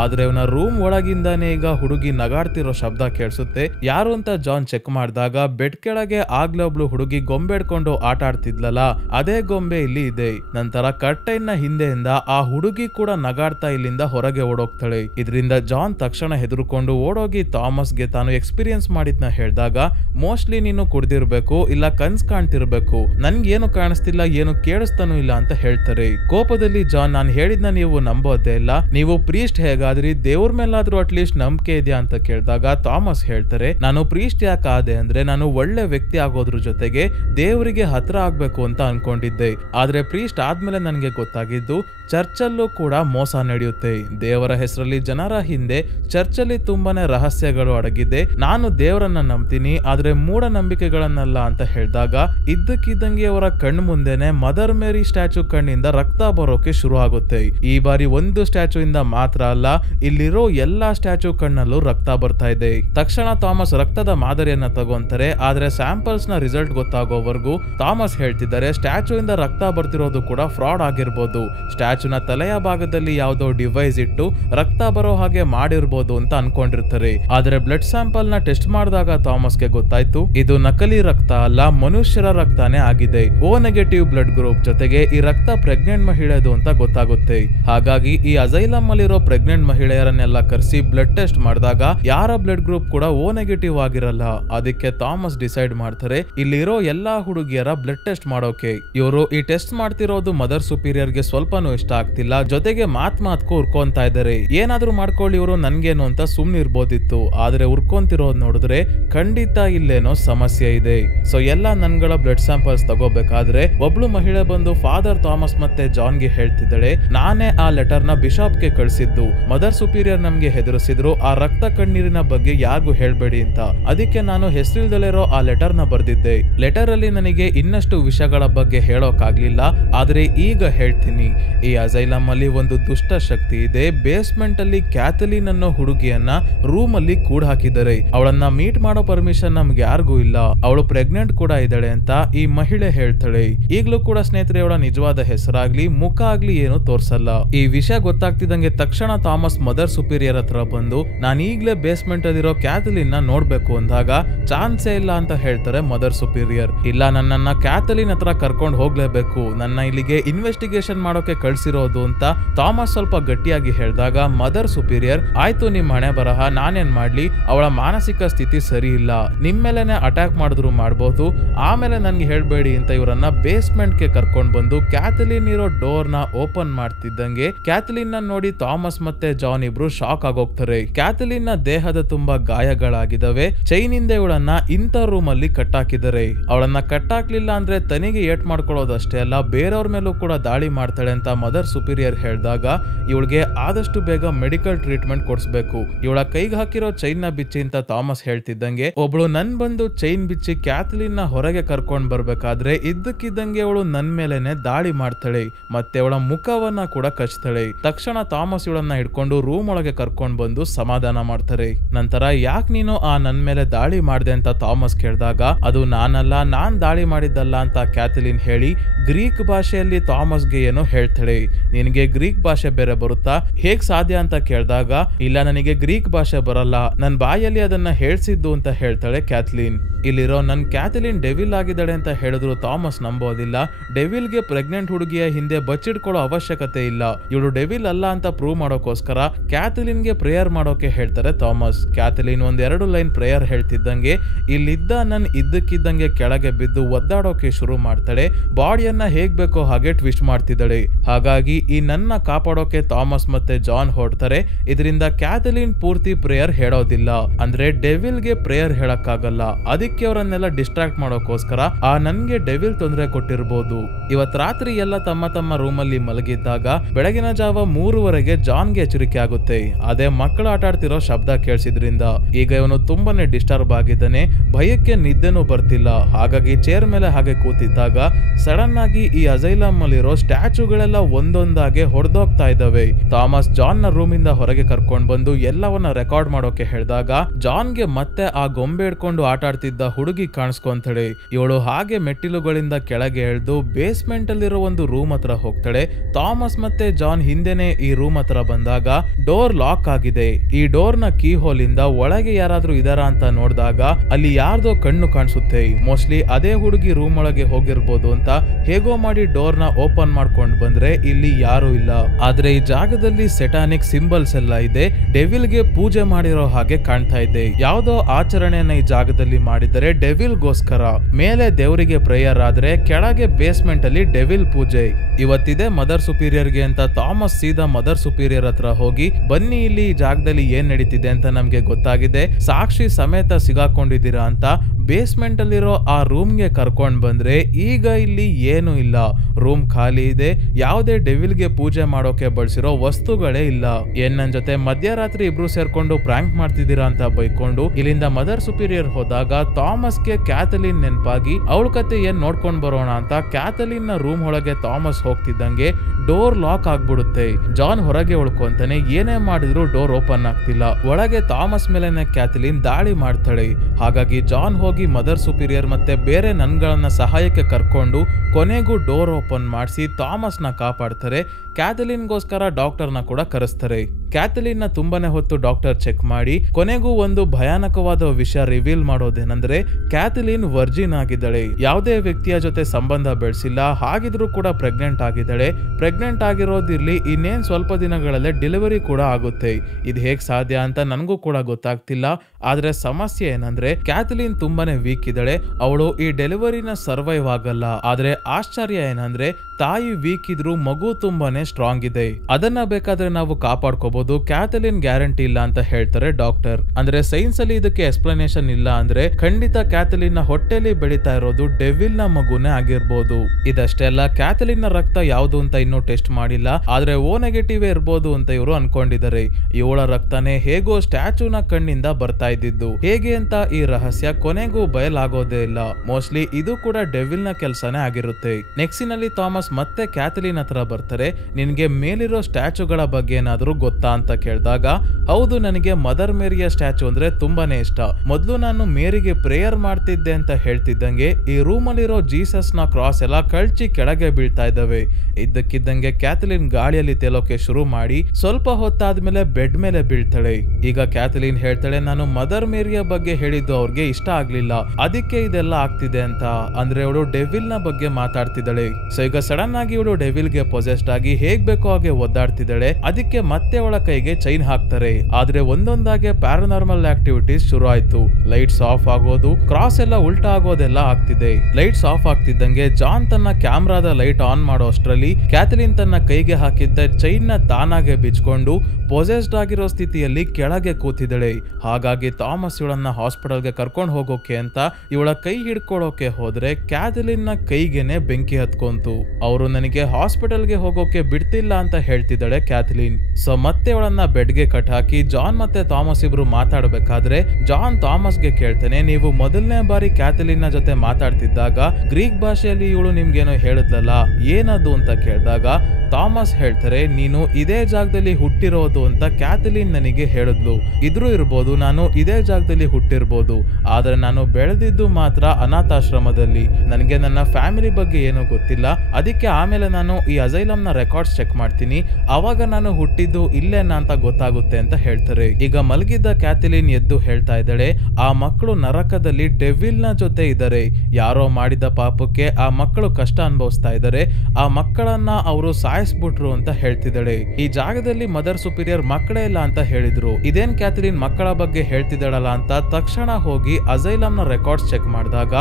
ಆದ್ರೆ ಇವನ ರೂಮ್ ಒಳಗಿಂದಾನೇ ಈಗ ಹುಡುಗಿ ನಗಾಡ್ತಿರೋ ಶಬ್ದ ಕೇಳಿಸುತ್ತೆ. ಯಾರು ಅಂತ ಜಾನ್ ಚೆಕ್ ಮಾಡಿದಾಗ ಬೆಡ್ ಕೆಳಗೆ ಆಗ್ಲೇ ಒಬ್ಳು ಹುಡುಗಿ ಗೊಂಬೆ ಹಿಡ್ಕೊಂಡು ಆಟ ಆಡ್ತಿದ್ಲಲ್ಲ, ಅದೇ ಗೊಂಬೆ ಇಲ್ಲಿ ಇದೆ. ನಂತರ ಕರ್ಟೈನ್ ನ ಹಿಂದೆಯಿಂದ ಆ ಹುಡುಗಿ ಕೂಡ ನಗಾಡ್ತಾ ಇಲ್ಲಿಂದ ಹೊರಗೆ ಓಡೋಗ್ತಾಳೆ. ಇದರಿಂದ ಜಾನ್ ತಕ್ಷಣ ಹೆದರ್ಕೊಂಡು ಓಡೋಗಿ ಥಾಮಸ್ಗೆ ತಾನು ಎಕ್ಸ್ಪೀರಿಯನ್ಸ್ ಮಾಡಿದ್ನ ಹೇಳಿದಾಗ ಮೋಸ್ಟ್ಲಿ ನೀನು ಕುಡ್ದಿರ್ಬೇಕು, ಇಲ್ಲ ಕನ್ಸ್ ಕಾಣ್ತಿರ್ಬೇಕು, ನನ್ಗೇನು ಕಾಣಿಸ್ತಿಲ್ಲ, ಏನು ಕೇಳಿಸ್ತಾನೂ ಇಲ್ಲ ಅಂತ ಹೇಳ್ತಾರೆ. ಕೋಪದಲ್ಲಿ ಜಾನ್, ನಾನು ಹೇಳಿದ್ನ ನೀವು ನಂಬೋದೇ ಇಲ್ಲ, ನೀವು ಪ್ರೀಸ್ಟ್ ಹೇಗಾದ್ರಿ, ದೇವ್ರ ಮೇಲಾದ್ರೂ ಅಟ್ಲೀಸ್ಟ್ ನಂಬಿಕೆ ಇದೆಯಾ ಅಂತ ಕೇಳಿದಾಗ ಥಾಮಸ್ ಹೇಳ್ತಾರೆ, ನಾನು ಪ್ರೀಸ್ಟ್ ಯಾಕೆ ಆದೆ ಅಂದ್ರೆ ನಾನು ಒಳ್ಳೆ ವ್ಯಕ್ತಿ ಆಗೋದ್ರ ಜೊತೆಗೆ ದೇವರಿಗೆ ಹತ್ರ ಆಗ್ಬೇಕು ಅಂತ ಅನ್ಕೊಂಡಿದ್ದೆ. ಆದ್ರೆ ಪ್ರೀಸ್ಟ್ ಆದ್ಮೇಲೆ ನನಗೆ ಗೊತ್ತಾಗಿದ್ದು ಚರ್ಚಲ್ಲೂ ಕೂಡ ಮೋಸ ನಡೆಯುತ್ತೆ. ದೇವರ ಹೆಸರಲ್ಲಿ ಜನರ ಹಿಂದೆ ಚರ್ಚಲ್ಲಿ ತುಂಬಾನೇ ರಹಸ್ಯಗಳು ಅಡಗಿದೆ. ನಾನು ದೇವರನ್ನ ನಂಬ್ತೀನಿ, ಆದ್ರೆ ಮೂಢನಂಬಿಕೆಗಳನ್ನಲ್ಲ ಅಂತ ಹೇಳಿದಾಗ ಇದ್ದಕ್ಕಿದ್ದಂಗೆ ಅವರ ಕಣ್ಣು ಮುಂದೆನೆ ಮದರ್ ಮೇರಿ ಸ್ಟ್ಯಾಚು ಕಣ್ಣಿಂದ ರಕ್ತ ಬರೋಕೆ ಶುರು ಆಗುತ್ತೆ. ಈ ಬಾರಿ ಒಂದು ಸ್ಟ್ಯಾಚು ಇಂದ ಮಾತ್ರ ಅಲ್ಲ, ಇಲ್ಲಿರೋ ಎಲ್ಲಾ ಸ್ಟ್ಯಾಚು ಕಣ್ಣಲ್ಲೂ ರಕ್ತ ಬರ್ತಾ ಇದೆ. ತಕ್ಷಣ ಥಾಮಸ್ ರಕ್ತದ ಮಾದರಿಯನ್ನ ತಗೊಂತಾರೆ. ಆದ್ರೆ ಸ್ಯಾಂಪಲ್ಸ್ ನ ರಿಸಲ್ಟ್ ಗೊತ್ತಾಗೋವರೆಗೂ ಥಾಮಸ್ ಹೇಳ್ತಿದ್ದಾರೆ ಸ್ಟ್ಯಾಚು ಇಂದ ರಕ್ತ ಬರ್ತಿರೋದು ಕೂಡ ಫ್ರಾಡ್ ಆಗಿರ್ಬೋದು. ಸ್ಟ್ಯಾಚುನ ತಲೆಯ ಭಾಗದಲ್ಲಿ ಯಾವ್ದೋ ಡಿವೈಸ್ ಇಟ್ಟು ರಕ್ತ ಬರೋ ಹಾಗೆ ಮಾಡಿರ್ಬೋದು ಅಂತ ಅನ್ಕೊಂಡಿರ್ತಾರೆ. ಆದ್ರೆ ಬ್ಲಡ್ ಸ್ಯಾಂಪಲ್ ನ ಟೆಸ್ಟ್ ಮಾಡಿದಾಗ ಥಾಮಸ್ಗೆ ಗೊತ್ತಾಯ್ತು ಇದು ನಕಲಿ ರಕ್ತ ಅಲ್ಲ, ಮನುಷ್ಯರ ರಕ್ತಾನೇ ಆಗಿದೆ. O negative blood group. ಜೊತೆಗೆ ಈ ರಕ್ತ ಪ್ರೆಗ್ನೆಂಟ್ ಮಹಿಳೆದು ಅಂತ ಗೊತ್ತಾಗುತ್ತೆ. ಹಾಗಾಗಿ ಈ ಅಸೈಲಮ್ ಅಲ್ಲಿರೋ ಪ್ರೆಗ್ನೆಂಟ್ ಮಹಿಳೆಯರನ್ನೆಲ್ಲ ಕರೆಸಿ ಬ್ಲಡ್ ಟೆಸ್ಟ್ ಮಾಡಿದಾಗ ಯಾರ ಬ್ಲಡ್ ಗ್ರೂಪ್ ಕೂಡ ಓ ನೆಗೆಟಿವ್ ಆಗಿರಲ್ಲ. ಅದಕ್ಕೆ ಥಾಮಸ್ ಡಿಸೈಡ್ ಮಾಡ್ತಾರೆ ಇಲ್ಲಿರೋ ಎಲ್ಲಾ ಹುಡುಗಿಯರ ಬ್ಲಡ್ ಟೆಸ್ಟ್ ಮಾಡೋಕೆ. ಇವರು ಈ ಟೆಸ್ಟ್ ಮಾಡ್ತಿರೋದು ಮದರ್ ಸುಪೀರಿಯರ್ಗೆ ಸ್ವಲ್ಪನೂ ಇಷ್ಟ ಆಗ್ತಿಲ್ಲ. ಜೊತೆಗೆ ಮಾತ್ಕು ಉರ್ಕೊಂತಾ ಇದ್ದಾರೆ. ಏನಾದ್ರೂ ಮಾಡ್ಕೊಳ್ಳಿ ಇವರು ನನ್ಗೇನು ಅಂತ ಸುಮ್ನೆ ಇರ್ಬೋದಿತ್ತು. ಆದ್ರೆ ಉರ್ಕೊಂತಿರೋದ್ ನೋಡಿದ್ರೆ ಖಂಡಿತ ಇಲ್ಲೇನೋ ಸಮಸ್ಯೆ ಇದೆ. ಸೊ ಎಲ್ಲಾ ನನ್ಗಳ ಬ್ಲಡ್ ಸ್ಯಾಂಪಲ್ಸ್ ತಗೋಬೇಕಾದ್ರೆ ಒಬ್ಳು ಮಹಿಳೆ ಬಂದು ಫಾದರ್ ಥಾಮಸ್ ಮತ್ತೆ ಜಾನ್ಗೆ ಹೇಳ್ತಿದ್ದಾಳೆ, ನಾನೇ ಆ ಲೆಟರ್ ನ ಬಿಷಪ್ ಗೆ ಕಳಿಸಿದ್ದು. ಮದರ್ ಸುಪೀರಿಯರ್ ನಮ್ಗೆ ಹೆದರಿಸಿದ್ರು ಆ ರಕ್ತ ಕಣ್ಣೀರಿನ ಬಗ್ಗೆ ಯಾರಿಗೂ ಹೇಳ್ಬೇಡಿ ಅಂತ. ಅದಕ್ಕೆ ನಾನು ಹೆಸರಿಲ್ದಲಿರೋ ಆ ಲೆಟರ್ ನ ಬರ್ದಿದ್ದೆ. ಲೆಟರ್ ಅಲ್ಲಿ ನನಗೆ ಇನ್ನಷ್ಟು ವಿಷಯಗಳ ಬಗ್ಗೆ ಹೇಳೋಕಾಗ್ಲಿಲ್ಲ, ಆದ್ರೆ ಈಗ ಹೇಳ್ತೀನಿ. ಈ ಅಸೈಲಮ್ ಅಲ್ಲಿ ಒಂದು ದುಷ್ಟ ಶಕ್ತಿ ಇದೆ. ಬೇಸ್ಮೆಂಟ್ ಅಲ್ಲಿ ಕ್ಯಾಥಲಿನ್ ಅನ್ನೋ ಹುಡುಗಿಯನ್ನ ರೂಮ್ ಅಲ್ಲಿ ಕೂಡ ಹಾಕಿದ್ದಾರೆ. ಅವಳನ್ನ ಮೀಟ್ ಮಾಡೋ ಪರ್ಮಿಷನ್ ನಮ್ಗೆ ಯಾರಿಗೂ ಇಲ್ಲ. ಅವಳು ಪ್ರೆಗ್ನೆಂಟ್ ಕೂಡ ಇದ್ದಾಳೆ ಅಂತ ಈ ಮಹಿಳೆ ಹೇಳ್ತಾಳೆ. ಈಗ್ಲೂ ಕೂಡ ಸ್ನೇಹಿತರೆ ಅವಳ ನಿಜವಾದ ಹೆಸರಾಗ್ಲಿ ಮುಖ ಆಗ್ಲಿ ಏನು ತೋರ್ಸಲ್ಲ. ಈ ವಿಷಯ ಗೊತ್ತಾಗ್ತಿದ್ದಂಗೆ ತಕ್ಷಣ ಥಾಮಸ್ ಮದರ್ ಸುಪೀರಿಯರ್ ಹತ್ರ ಬಂದು ನಾನು ಈಗ್ಲೇ ಬೇಸ್ಮೆಂಟ್ ಅಲ್ಲಿರೋ ಕ್ಯಾಥಲಿನ್ ನ ನೋಡ್ಬೇಕು ಅಂದಾಗ ಚಾನ್ಸೇ ಇಲ್ಲ ಅಂತ ಹೇಳ್ತಾರೆ ಮದರ್ ಸುಪೀರಿಯರ್. ಇಲ್ಲ, ನನ್ನನ್ನ ಕ್ಯಾಥಲಿನ್ ಹತ್ರ ಕರ್ಕೊಂಡು ಹೋಗ್ಲೇಬೇಕು, ನನ್ನ ಇಲ್ಲಿಗೆ ಇನ್ವೆಸ್ಟಿಗೇಷನ್ ಮಾಡೋಕೆ ಕಳ್ಸಿರೋದು ಅಂತ ಥಾಮಸ್ ಸ್ವಲ್ಪ ಗಟ್ಟಿಯಾಗಿ ಹೇಳಿದಾಗ ಮದರ್ ಸುಪೀರಿಯರ್, ಆಯ್ತು ನಿಮ್ ಹಣೆ ಬರಹ, ನಾನೇನ್ ಮಾಡ್ಲಿ, ಅವಳ ಮಾನಸಿಕ ಸ್ಥಿತಿ ಸರಿ ಇಲ್ಲ, ನಿಮ್ಮೇಲೆನೆ ಅಟ್ಯಾಕ್ ಮಾಡಿದ್ರು ಮಾಡ್ಬೋದು, ಆಮೇಲೆ ನನ್ಗೆ ಹೇಳ್ಬೇಡಿ ಅಂತ ಇವರನ್ನ ಬೇಸ್ಮೆಂಟ್ ಗೆ ಕರ್ಕೊಂಡ್ ಬಂದು ಕ್ಯಾಥಲಿನ್ ಇರೋ ಡೋರ್ ನ ಓಪನ್ ಮಾಡ್ತಿದ್ದಂಗೆ ಕ್ಯಾಥಲಿನ್ ಕ್ಯಾಥಲಿನ್ ನೋಡಿ ಥಾಮಸ್ ಮತ್ತೆ ಜಾನ್ ಇಬ್ರು ಶಾಕ್ ಆಗೋಗ್ತಾರೆ. ಕ್ಯಾಥಲಿನ್ ದೇಹದ ತುಂಬಾ ಗಾಯಗಳಾಗಿದ್ದಾವೆ. ಚೈನ್ ಇಂದ ಇವಳನ್ನ ಇಂಥ ರೂಮ್ ಅಲ್ಲಿ ಕಟ್ಟಾಕಿದ್ದಾರೆ. ಅವಳನ್ನ ಕಟ್ಟಾಕ್ಲಿಲ್ಲ ಅಂದ್ರೆ ತನಿಗೆ ಏಟ್ ಮಾಡ್ಕೊಳ್ಳೋದಷ್ಟೇ ಅಲ್ಲ, ಬೇರೆಯವ್ರ ಮೇಲೂ ಕೂಡ ದಾಳಿ ಮಾಡ್ತಾಳೆ ಅಂತ ಮದರ್ ಸುಪೀರಿಯರ್ ಹೇಳಿದಾಗ ಇವಳಿಗೆ ಆದಷ್ಟು ಬೇಗ ಮೆಡಿಕಲ್ ಟ್ರೀಟ್ಮೆಂಟ್ ಕೊಡಿಸ್ಬೇಕು. ಇವಳ ಕೈಗೆ ಹಾಕಿರೋ ಚೈನ್ ನ ಬಿಚ್ಚಿ ಅಂತ ಥಾಮಸ್ ಹೇಳ್ತಿದ್ದಂಗೆ ಒಬ್ಳು ನನ್ ಬಂದು ಚೈನ್ ಬಿಚ್ಚಿ ಕ್ಯಾಥಲಿನ್ ಹೊರಗೆ ಕರ್ಕೊಂಡ್ ಬರ್ಬೇಕಾದ್ರೆ ಇದ್ದಕ್ಕಿದ್ದಂಗೆ ಅವಳು ನನ್ ಮೇಲೆನೆ ದಾಳಿ ಮಾಡ್ತಾಳೆ ಮತ್ತೆ ಅವಳ ಮುಖವನ್ನ ಕೂಡ ಕಚ್ತಾಳೆ. ತಕ್ಷಣ ಥಾಮಸ್ ಇವಳನ್ನ ಹಿಡ್ಕೊಂಡು ರೂಮ್ ಒಳಗೆ ಕರ್ಕೊಂಡ್ ಬಂದು ಸಮಾಧಾನ ಮಾಡ್ತಾರೆ. ನಂತರ ಯಾಕೆ ನೀನು ಆ ನನ್ ಮೇಲೆ ದಾಳಿ ಮಾಡ್ದೆ ಅಂತ ಥಾಮಸ್ ಕೇಳಿದಾಗ ಅದು ನಾನಲ್ಲ, ನಾನ್ ದಾಳಿ ಮಾಡಿದ್ದಲ್ಲ ಅಂತ ಕ್ಯಾಥಲಿನ್ ಹೇಳಿ ಗ್ರೀಕ್ ಭಾಷೆಯಲ್ಲಿ ಥಾಮಸ್ಗೆ ಏನೋ ಹೇಳ್ತಾಳೆ. ನಿನಗೆ ಗ್ರೀಕ್ ಭಾಷೆ ಬೇರೆ ಬರುತ್ತಾ, ಹೇಗ್ ಸಾಧ್ಯ ಅಂತ ಕೇಳಿದಾಗ ಇಲ್ಲ ನನಗೆ ಗ್ರೀಕ್ ಭಾಷೆ ಬರಲ್ಲ, ನನ್ ಬಾಯಲ್ಲಿ ಅದನ್ನ ಹೇಳ್ಸಿದ್ದು ಅಂತ ಹೇಳ್ತಾಳೆ ಕ್ಯಾಥಲಿನ್. ಇಲ್ಲಿರೋ ನನ್ ಕ್ಯಾಥಲಿನ್ ಡೆವಿಲ್ ಆಗಿದ್ದಾಳೆ ಅಂತ ಹೇಳಿದ್ರು ಥಾಮಸ್ ನಂಬೋದಿಲ್ಲ. ಡೆವಿಲ್ಗೆ ಪ್ರೆಗ್ನೆಂಟ್ ಹುಡುಗಿಯ ಹಿಂದೆ ಬಚ್ಚಿಡ್ಕೊಳ್ಳೋ ಅವಶ್ಯಕತೆ ಇಲ್ಲ. ಇವಳು ಡೆವಿಲ್ ಅಲ್ಲ ಅಂತ ಪ್ರೂವ್ ಮಾಡೋಕೋಸ್ಕರ ಕ್ಯಾಥಲಿನ್ಗೆ ಪ್ರೇಯರ್ ಮಾಡೋಕೆ ಹೇಳ್ತಾರೆ ಥಾಮಸ್. ಕ್ಯಾಥಲಿನ್ ಒಂದೆರಡು ಲೈನ್ ಪ್ರೇಯರ್ ಹೇಳ್ತಿದ್ದಂಗೆ ಇಲ್ಲಿದ್ದ ನನ್ ಇದ್ದಕ್ಕಿದ್ದಂಗೆ ಕೆಳಗೆ ಬಿದ್ದು ಒದ್ದಾಡೋಕೆ ಶುರು ಮಾಡ್ತಾಳೆ. ಬಾಡಿಯನ್ನ ಹೇಗ್ ಬೇಕೋ ಹಾಗೆ ಟ್ವಿಸ್ಟ್ ಮಾಡ್ತಿದ್ದಾಳೆ. ಹಾಗಾಗಿ ಈ ನನ್ನ ಕಾಪಾಡೋಕೆ ಥಾಮಸ್ ಮತ್ತೆ ಜಾನ್ ಹೊರಡ್ತಾರೆ. ಇದರಿಂದ ಕ್ಯಾಥಲಿನ್ ಪೂರ್ತಿ ಪ್ರೇಯರ್ ಹೇಳೋದಿಲ್ಲ, ಅಂದ್ರೆ ಡೆವಿಲ್ಗೆ ಪ್ರೇಯರ್ ಹೇಳಕ್ಕಾಗಲ್ಲ. ಅದಕ್ಕೆ ಅವರನ್ನೆಲ್ಲ ಡಿಸ್ಟ್ರಾಕ್ಟ್ ಮಾಡೋಕೋಸ್ಕರ ಆ ನನ್ಗೆ ಡೆವಿಲ್ ತೊಂದರೆ ಕೊಟ್ಟಿರ್ಬೋದು. ಇವತ್ ರಾತ್ರಿ ಎಲ್ಲ ತಮ್ಮ ತಮ್ಮ ರೂಮ್ ಅಲ್ಲಿ ಮಲಗಿದ್ದಾಗ ಬೆಳಗಿನ ಜಾವ 3:00 ಜಾನ್ಗೆ ಎಚ್ಚರಿಕೆ ಆಗುತ್ತೆ. ಅದೇ ಮಕ್ಕಳು ಆಟ ಆಡ್ತಿರೋ ಶಬ್ದ ಕೇಳಿಸಿದ್ರಿಂದ ಈಗ ಇವನು ತುಂಬಾನೇ ಡಿಸ್ಟರ್ಬ್ ಆಗಿದ್ದಾನೆ. ಭಯಕ್ಕೆ ನಿದ್ದೆನೂ ಬರ್ತಿಲ್ಲ. ಹಾಗಾಗಿ ಚೇರ್ ಮೇಲೆ ಹಾಗೆ ಕೂತಿದ್ದಾಗ ಸಡನ್ ಆಗಿ ಈ ಅಸೈಲಮ್ ಅಲ್ಲಿರೋ ಸ್ಟ್ಯಾಚುಗಳೆಲ್ಲ ಒಂದೊಂದಾಗೆ ಹೊಡೆದೋಗ್ತಾ ಇದ್ದಾವೆ. ಥಾಮಸ್ ಜಾನ್ ನ ರೂಮ್ ಇಂದ ಹೊರಗೆ ಕರ್ಕೊಂಡ್ ಬಂದು ಎಲ್ಲವನ್ನ ರೆಕಾರ್ಡ್ ಮಾಡೋಕೆ ಹೇಳಿದಾಗ ಜಾನ್ಗೆ ಮತ್ತೆ ಆ ಗೊಂಬೆ ಹಿಡ್ಕೊಂಡು ಆಟ ಆಡ್ತಿದ್ದ ಹುಡುಗಿ ಕಾಣಿಸ್ಕೊಂತಾಳೆ. ಇವಳು ಹಾಗೆ ಮೆಟ್ಟಿಲುಗಳಿಂದ ಕೆಳಗೆ ಎಳ್ದು ಬೇಸ್ಮೆಂಟ್ ಅಲ್ಲಿರೋ ಒಂದು ರೂಮ್ ಹತ್ರ ಹೋಗ್ತಾಳೆ. ಥಾಮಸ್ ಮತ್ತೆ ಜಾನ್ ಹಿಂದೆನೆ ಈ ರೂಮ್ ಹತ್ರ ಬಂದಾಗ ಡೋರ್ ಲಾಕ್ ಆಗಿದೆ. ಈ ಡೋರ್ ನ ಕೀ ಹೋಲ್ ಇಂದ ಒಳಗೆ ಯಾರಾದ್ರೂ ಇದಾರ ಅಂತ ನೋಡಿದಾಗ ಅಲ್ಲಿ ಯಾರ್ದೋ ಕಣ್ಣು ಕಾಣಿಸುತ್ತೆ. ಮೋಸ್ಟ್ಲಿ ಅದೇ ಹುಡುಗಿ ರೂಮ್ ಒಳಗೆ ಹೋಗಿರ್ಬೋದು ಅಂತ ಹೇಗೋ ಮಾಡಿ ಡೋರ್ ನ ಓಪನ್ ಮಾಡ್ಕೊಂಡ್ ಬಂದ್ರೆ ಇಲ್ಲಿ ಯಾರು ಇಲ್ಲ. ಆದ್ರೆ ಈ ಜಾಗದಲ್ಲಿ ಸೆಟಾನಿಕ್ ಸಿಂಬಲ್ಸ್ ಎಲ್ಲ ಇದೆ. ಡೆವಿಲ್ಗೆ ಪೂಜೆ ಮಾಡಿರೋ ಹಾಗೆ ಕಾಣ್ತಾ ಇದೆ. ಯಾವ್ದೋ ಆಚರಣೆಯನ್ನ ಈ ಜಾಗದಲ್ಲಿ ಮಾಡಿದರೆ ಡೆವಿಲ್ಗೋಸ್ಕರ. ಮೇಲೆ ದೇವರಿಗೆ ಪ್ರೇಯರ್ ಆದ್ರೆ ಕೆಳಗೆ ಬೇಸ್ಮೆಂಟ್ ಅಲ್ಲಿ ಡೆವಿಲ್ ಪೂಜೆ. ಇವತ್ತಿದೆ ಮದರ್ ಸುಪೀರಿಯರ್ಗೆ ಅಂತ ಥಾಮಸ್ ಸೀದಾ ಮದರ್ ಸುಪೀರಿಯರ್ ಹತ್ರ ಹೋಗಿ ಬನ್ನಿ ಇಲ್ಲಿ ಈ ಜಾಗದಲ್ಲಿ ಏನ್ ನಡೀತಿದೆ ಅಂತ ನಮ್ಗೆ ಗೊತ್ತಾಗಿದೆ, ಸಾಕ್ಷಿ ಸಮೇತ ಸಿಗಾಕೊಂಡಿದ್ದೀರಾ ಅಂತ ಬೇಸ್ಮೆಂಟ್ ಅಲ್ಲಿರೋ ಆ ರೂಮ್ಗೆ ಕರ್ಕೊಂಡ್ ಬಂದ್ರೆ ಈಗ ಇಲ್ಲಿ ಏನು ಇಲ್ಲ. ರೂಮ್ ಖಾಲಿ ಇದೆ. ಯಾವುದೇ ಡೆವಿಲ್ಗೆ ಪೂಜೆ ಮಾಡೋಕೆ ಬಳಸಿರೋ ವಸ್ತುಗಳೇ ಇಲ್ಲ. ಏನ್ ನನ್ ಜೊತೆ ಮಧ್ಯರಾತ್ರಿ ಇಬ್ರು ಸೇರ್ಕೊಂಡು ಪ್ರಾಂಕ್ ಮಾಡ್ತಿದ್ದೀರಾ ಅಂತ ಬೈಕೊಂಡು ಇಲ್ಲಿಂದ ಮದರ್ ಸುಪೀರಿಯರ್ ಹೋದಾಗ ಥಾಮಸ್ಗೆ ಕ್ಯಾಥಲಿನ್ ನೆನಪಾಗಿ ಅವಳ ಕತೆ ಏನ್ ನೋಡ್ಕೊಂಡ್ ಬರೋಣ ಅಂತ ಕ್ಯಾಥಲಿನ್ ನ ರೂಮ್ ಒಳಗೆ ಥಾಮಸ್ ಹೋಗ್ತಿದ್ದಂಗೆ ಡೋರ್ ಲಾಕ್ ಆಗ್ಬಿಡುತ್ತೆ. ಜಾನ್ ಹೊರಗೆ ಉಳ್ಕೊಂತಾನೆ. ಏನೇ ಮಾಡಿದ್ರು ಡೋರ್ ಓಪನ್ ಆಗ್ತಿಲ್ಲ. ಒಳಗೆ ಥಾಮಸ್ ಮೇಲೆನೆ ಕ್ಯಾಥಲಿನ್ ದಾಳಿ ಮಾಡ್ತಾಳೆ. ಹಾಗಾಗಿ ಜಾನ್ ಹೋಗಿ ಮದರ್ ಸುಪೀರಿಯರ್ ಮತ್ತೆ ಬೇರೆ ನನ್ಗಳನ್ನ ಸಹಾಯಕ್ಕೆ ಕರ್ಕೊಂಡು ಕೊನೆಗೂ ಡೋರ್ ಓಪನ್ ಮಾಡಿಸಿ ಥಾಮಸ್ ನ ಕಾಪಾಡ್ತಾರೆ. ಕ್ಯಾಥಲಿನ್ಗೋಸ್ಕರ ಡಾಕ್ಟರ್ ನ ಕೂಡ ಕರೆಸ್ತಾರೆ. ಕ್ಯಾಥಲಿನ್ ನ ತುಂಬಾನೇ ಹೊತ್ತು ಡಾಕ್ಟರ್ ಚೆಕ್ ಮಾಡಿ ಕೊನೆಗೂ ಒಂದು ಭಯಾನಕವಾದ ವಿಷಯ ರಿವೀಲ್ ಮಾಡೋದೇನಂದ್ರೆ ಕ್ಯಾಥಲಿನ್ ವರ್ಜಿನ್ ಆಗಿದ್ದಾಳೆ. ಯಾವುದೇ ವ್ಯಕ್ತಿಯ ಜೊತೆ ಸಂಬಂಧ ಬೆಳೆಸಿಲ್ಲ. ಹಾಗಿದ್ರು ಕೂಡ ಪ್ರೆಗ್ನೆಂಟ್ ಆಗಿದ್ದಾಳೆ. ಪ್ರೆಗ್ನೆಂಟ್ ಆಗಿರೋದಿರ್ಲಿ, ಇನ್ನೇನ್ ಸ್ವಲ್ಪ ದಿನಗಳಲ್ಲೇ ಡೆಲಿವರಿ ಕೂಡ ಆಗುತ್ತೆ. ಇದು ಹೇಗ್ ಸಾಧ್ಯ ಅಂತ ನನಗೂ ಕೂಡ ಗೊತ್ತಾಗ್ತಿಲ್ಲ. ಆದ್ರೆ ಸಮಸ್ಯೆ ಏನಂದ್ರೆ ಕ್ಯಾಥಲಿನ್ ತುಂಬಾನೇ ವೀಕ್ ಇದ್ದಾಳೆ. ಅವಳು ಈ ಡೆಲಿವರಿನ ಸರ್ವೈವ್ ಆಗಲ್ಲ. ಆದ್ರೆ ಆಶ್ಚರ್ಯ ಏನಂದ್ರೆ ತಾಯಿ ವೀಕ್ ಇದ್ರು ಮಗು ತುಂಬಾನೇ ಸ್ಟ್ರಾಂಗ್ ಇದೆ. ಅದನ್ನ ಬೇಕಾದ್ರೆ ನಾವು ಕಾಪಾಡ್ಕೋಬಹುದು. ಕ್ಯಾಥಲಿನ್ ಗ್ಯಾರಂಟಿ ಇಲ್ಲ ಅಂತ ಹೇಳ್ತಾರೆ ಡಾಕ್ಟರ್. ಅಂದ್ರೆ ಸೈನ್ಸ್ ಅಲ್ಲಿ ಇದಕ್ಕೆ ಎಕ್ಸ್ಪ್ಲನೇಷನ್ ಇಲ್ಲ. ಅಂದ್ರೆ ಖಂಡಿತ ಕ್ಯಾಥಲಿನ್ ನ ಹೊಟ್ಟೆಲಿ ಬೆಳೀತಾ ಇರೋದು ಡೆವಿಲ್ ನ ಮಗುನೇ ಆಗಿರ್ಬೋದು. ಇದಷ್ಟೇ ಅಲ್ಲ, ಕ್ಯಾಥಲಿನ್ ನ ರಕ್ತ ಯಾವ್ದು ಅಂತ ಇನ್ನೂ ಟೆಸ್ಟ್ ಮಾಡಿಲ್ಲ. ಆದ್ರೆ ಓ ನೆಗೆಟಿವ್ ಇರ್ಬೋದು ಅಂತ ಇವರು ಅನ್ಕೊಂಡಿದ್ದಾರೆ. ಇವಳ ರಕ್ತನೇ ಹೇಗೋ ಸ್ಟ್ಯಾಚುನ ಕಣ್ಣಿಂದ ಬರ್ತಾ ಇದ್ದಿದ್ದು. ಹೇಗೆ ಅಂತ ಈ ರಹಸ್ಯ ಕೊನೆಗೂ ಬಯಲಾಗೋದೇ ಇಲ್ಲ. ಮೋಸ್ಟ್ಲಿ ಇದು ಕೂಡ ಡೆವಿಲ್ ನ ಕೆಲ್ಸನೇ ಆಗಿರುತ್ತೆ. ನೆಕ್ಸ್ಟಿನಲ್ಲಿ ಥಾಮಸ್ ಮತ್ತೆ ಕ್ಯಾಥಲಿನ್ ಹತ್ರ ಬರ್ತಾರೆ. ನಿನ್ಗೆ ಮೇಲಿರೋ ಸ್ಟ್ಯಾಚುಗಳ ಬಗ್ಗೆ ಏನಾದ್ರೂ ಗೊತ್ತಾ ಅಂತ ಕೇಳಿದಾಗ ಹೌದು, ನನಗೆ ಮದರ್ ಮೇರಿಯ ಸ್ಟ್ಯಾಚು ಅಂದ್ರೆ ತುಂಬಾನೇ ಇಷ್ಟ. ಮೊದ್ಲು ನಾನು ಮೇರಿಗೆ ಪ್ರೇಯರ್ ಮಾಡ್ತಿದ್ದೆ ಅಂತ ಹೇಳ್ತಿದ್ದಂಗೆ ಈ ರೂಮ್ ಅಲ್ಲಿರೋ ಜೀಸಸ್ ನ ಕ್ರಾಸ್ ಎಲ್ಲ ಕಳ್ಚಿ ಕೆಳಗೆ ಬೀಳ್ತಾ ಇದ್ದಾವೆ. ಇದ್ದಕ್ಕಿದ್ದಂಗೆ ಕ್ಯಾಥಲಿನ್ ಗಾಳಿಯಲ್ಲಿ ತೇಲೋಕೆ ಶುರು ಮಾಡಿ ಸ್ವಲ್ಪ ಹೊತ್ತಾದ್ಮೇಲೆ ಬೆಡ್ ಮೇಲೆ ಬೀಳ್ತಾಳೆ. ಈಗ ಕ್ಯಾಥಲಿನ್ ಹೇಳ್ತಾಳೆ, ನಾನು ಮದರ್ ಮೇರಿಯ ಬಗ್ಗೆ ಹೇಳಿದ್ದು ಅವ್ರಿಗೆ ಇಷ್ಟ ಆಗ್ಲಿಲ್ಲ, ಅದಕ್ಕೆ ಇದೆಲ್ಲ ಆಗ್ತಿದೆ ಅಂತ. ಅಂದ್ರೆ ಅವಳು ಡೆವಿಲ್ ನ ಬಗ್ಗೆ ಮಾತಾಡ್ತಿದ್ದಾಳೆ. ಸೊ ಈಗ ಸಡನ್ ಆಗಿ ಇವಳು ಡೆವಿಲ್ಗೆ ಪೊಸೆಸ್ಡ್ ಆಗಿ ಹೇಗ್ ಬೇಕೋ ಹಾಗೆ ಒದ್ದಾಡ್ತಿದ್ದಾಳೆ. ಅದಕ್ಕೆ ಮತ್ತೆ ಅವಳ ಕೈಗೆ ಚೈನ್ ಹಾಕ್ತಾರೆ. ಆದ್ರೆ ಒಂದೊಂದಾಗೆ ಪ್ಯಾರಾನಾರ್ಮಲ್ ಆಕ್ಟಿವಿಟೀಸ್ ಶುರು ಆಯ್ತು. ಲೈಟ್ಸ್ ಆಫ್ ಆಗೋದು, ಕ್ರಾಸ್ ಎಲ್ಲ ಉಲ್ಟಾ ಆಗೋದೆಲ್ಲ ಆಗ್ತಿದೆ. ಲೈಟ್ಸ್ ಆಫ್ ಆಗ್ತಿದ್ದಂಗೆ ಜಾನ್ ತನ್ನ ಕ್ಯಾಮ್ರಾದ ಲೈಟ್ ಆನ್ ಮಾಡೋ ಅಷ್ಟ್ರಲ್ಲಿ ಕ್ಯಾಥಲಿನ್ ತನ್ನ ಕೈಗೆ ಹಾಕಿದ್ದ ಚೈನ್ ನ ತಾನಾಗೆ ಬಿಚ್ಕೊಂಡು ಪೊಸೆಸ್ಡ್ ಆಗಿರೋ ಸ್ಥಿತಿಯಲ್ಲಿ ಕೆಳಗೆ ಕೂತಿದ್ದಾಳೆ. ಹಾಗಾಗಿ ಥಾಮಸ್ ಇವಳನ್ನ ಹಾಸ್ಪಿಟಲ್ಗೆ ಕರ್ಕೊಂಡು ಹೋಗೋಕೆ ಅಂತ ಇವಳ ಕೈ ಹಿಡ್ಕೊಳ್ಳೋಕೆ ಹೋದ್ರೆ ಕ್ಯಾಥಲಿನ್ ನ ಕೈಗೆನೆ ಬೆಂಕಿ ಹತ್ಕೊಂತು. ಅವರು ನನಗೆ ಹಾಸ್ಪಿಟಲ್ಗೆ ಹೋಗೋಕೆ ಬಿಡ್ತಿಲ್ಲ ಅಂತ ಹೇಳ್ತಿದ್ದಾಳೆ ಕ್ಯಾಥಲಿನ್. ಸೊ ಮತ್ತೆ ಅವಳನ್ನ ಬೆಡ್ಗೆ ಕಟ್ ಹಾಕಿ ಜಾನ್ ಮತ್ತೆ ಥಾಮಸ್ ಇಬ್ರು ಮಾತಾಡಬೇಕಾದ್ರೆ ಜಾನ್ ಥಾಮಸ್ಗೆ ಕೇಳ್ತಾನೆ, ನೀವು ಮೊದಲನೇ ಬಾರಿ ಕ್ಯಾಥಲಿನ್ ನ ಜೊತೆ ಮಾತಾಡ್ತಿದ್ದಾಗ ಗ್ರೀಕ್ ಭಾಷೆಯಲ್ಲಿ ಇವಳು ನಿಮ್ಗೇನೋ ಹೇಳಿದ್ಲಲ್ಲ, ಏನದು ಅಂತ ಕೇಳಿದಾಗ ಥಾಮಸ್ ಹೇಳ್ತಾರೆ, ನೀನು ಇದೇ ಜಾಗದಲ್ಲಿ ಹುಟ್ಟಿರೋದು ಅಂತ ಕ್ಯಾಥಲಿನ್ ನನಗೆ ಹೇಳಿದ್ಲು. ಇದ್ರೂ ಇರ್ಬೋದು, ನಾನು ಇದೇ ಜಾಗದಲ್ಲಿ ಹುಟ್ಟಿರ್ಬೋದು, ಆದ್ರೆ ನಾನು ಬೆಳೆದಿದ್ದು ಮಾತ್ರ ಅನಾಥಾಶ್ರಮದಲ್ಲಿ. ನನಗೆ ನನ್ನ ಫ್ಯಾಮಿಲಿ ಬಗ್ಗೆ ಏನೂ ಗೊತ್ತಿಲ್ಲ. ಅದಕ್ಕೆ ಆಮೇಲೆ ನಾನು ಈ ಅಸೈಲಮ್ ನ ರೆಕಾರ್ಡ್ಸ್ ಚೆಕ್ ಮಾಡ್ತೀನಿ, ಅವಾಗ ನಾನು ಹುಟ್ಟಿದ್ದು ಇಲ್ಲೇನಾ ಅಂತ ಗೊತ್ತಾಗುತ್ತೆ ಅಂತ ಹೇಳ್ತಾರೆ. ಈಗ ಮಲಗಿದ್ದ ಕ್ಯಾಥಲಿನ್ ಎದ್ದು ಹೇಳ್ತಾ ಇದ್ದಾಳೆ, ಆ ಮಕ್ಕಳು ನರಕದಲ್ಲಿ ಡೆವಿಲ್ ನ ಜೊತೆ ಇದ್ದಾರೆ. ಯಾರೋ ಮಾಡಿದ ಪಾಪಕ್ಕೆ ಆ ಮಕ್ಕಳು ಕಷ್ಟ ಅನುಭವಿಸ್ತಾ ಇದ್ದಾರೆ. ಆ ಮಕ್ಕಳನ್ನ ಅವರು ಸಾಯಿಸ್ಬಿಟ್ರು ಅಂತ ಹೇಳ್ತಿದ್ದಾಳೆ. ಈ ಜಾಗದಲ್ಲಿ ಮದರ್ ಸುಪೀರಿಯರ್ ಮಕ್ಕಳೇ ಇಲ್ಲ ಅಂತ ಹೇಳಿದ್ರು. ಇದೇನ್ ಕ್ಯಾಥಲಿನ್ ಮಕ್ಕಳ ಬಗ್ಗೆ ಹೇಳ್ತಿದ್ದಾಳಲ್ಲ ಅಂತ ತಕ್ಷಣ ಹೋಗಿ ಅಸೈಲಮ್ ನ ರೆಕಾರ್ಡ್ಸ್ ಚೆಕ್ ಮಾಡಿದಾಗ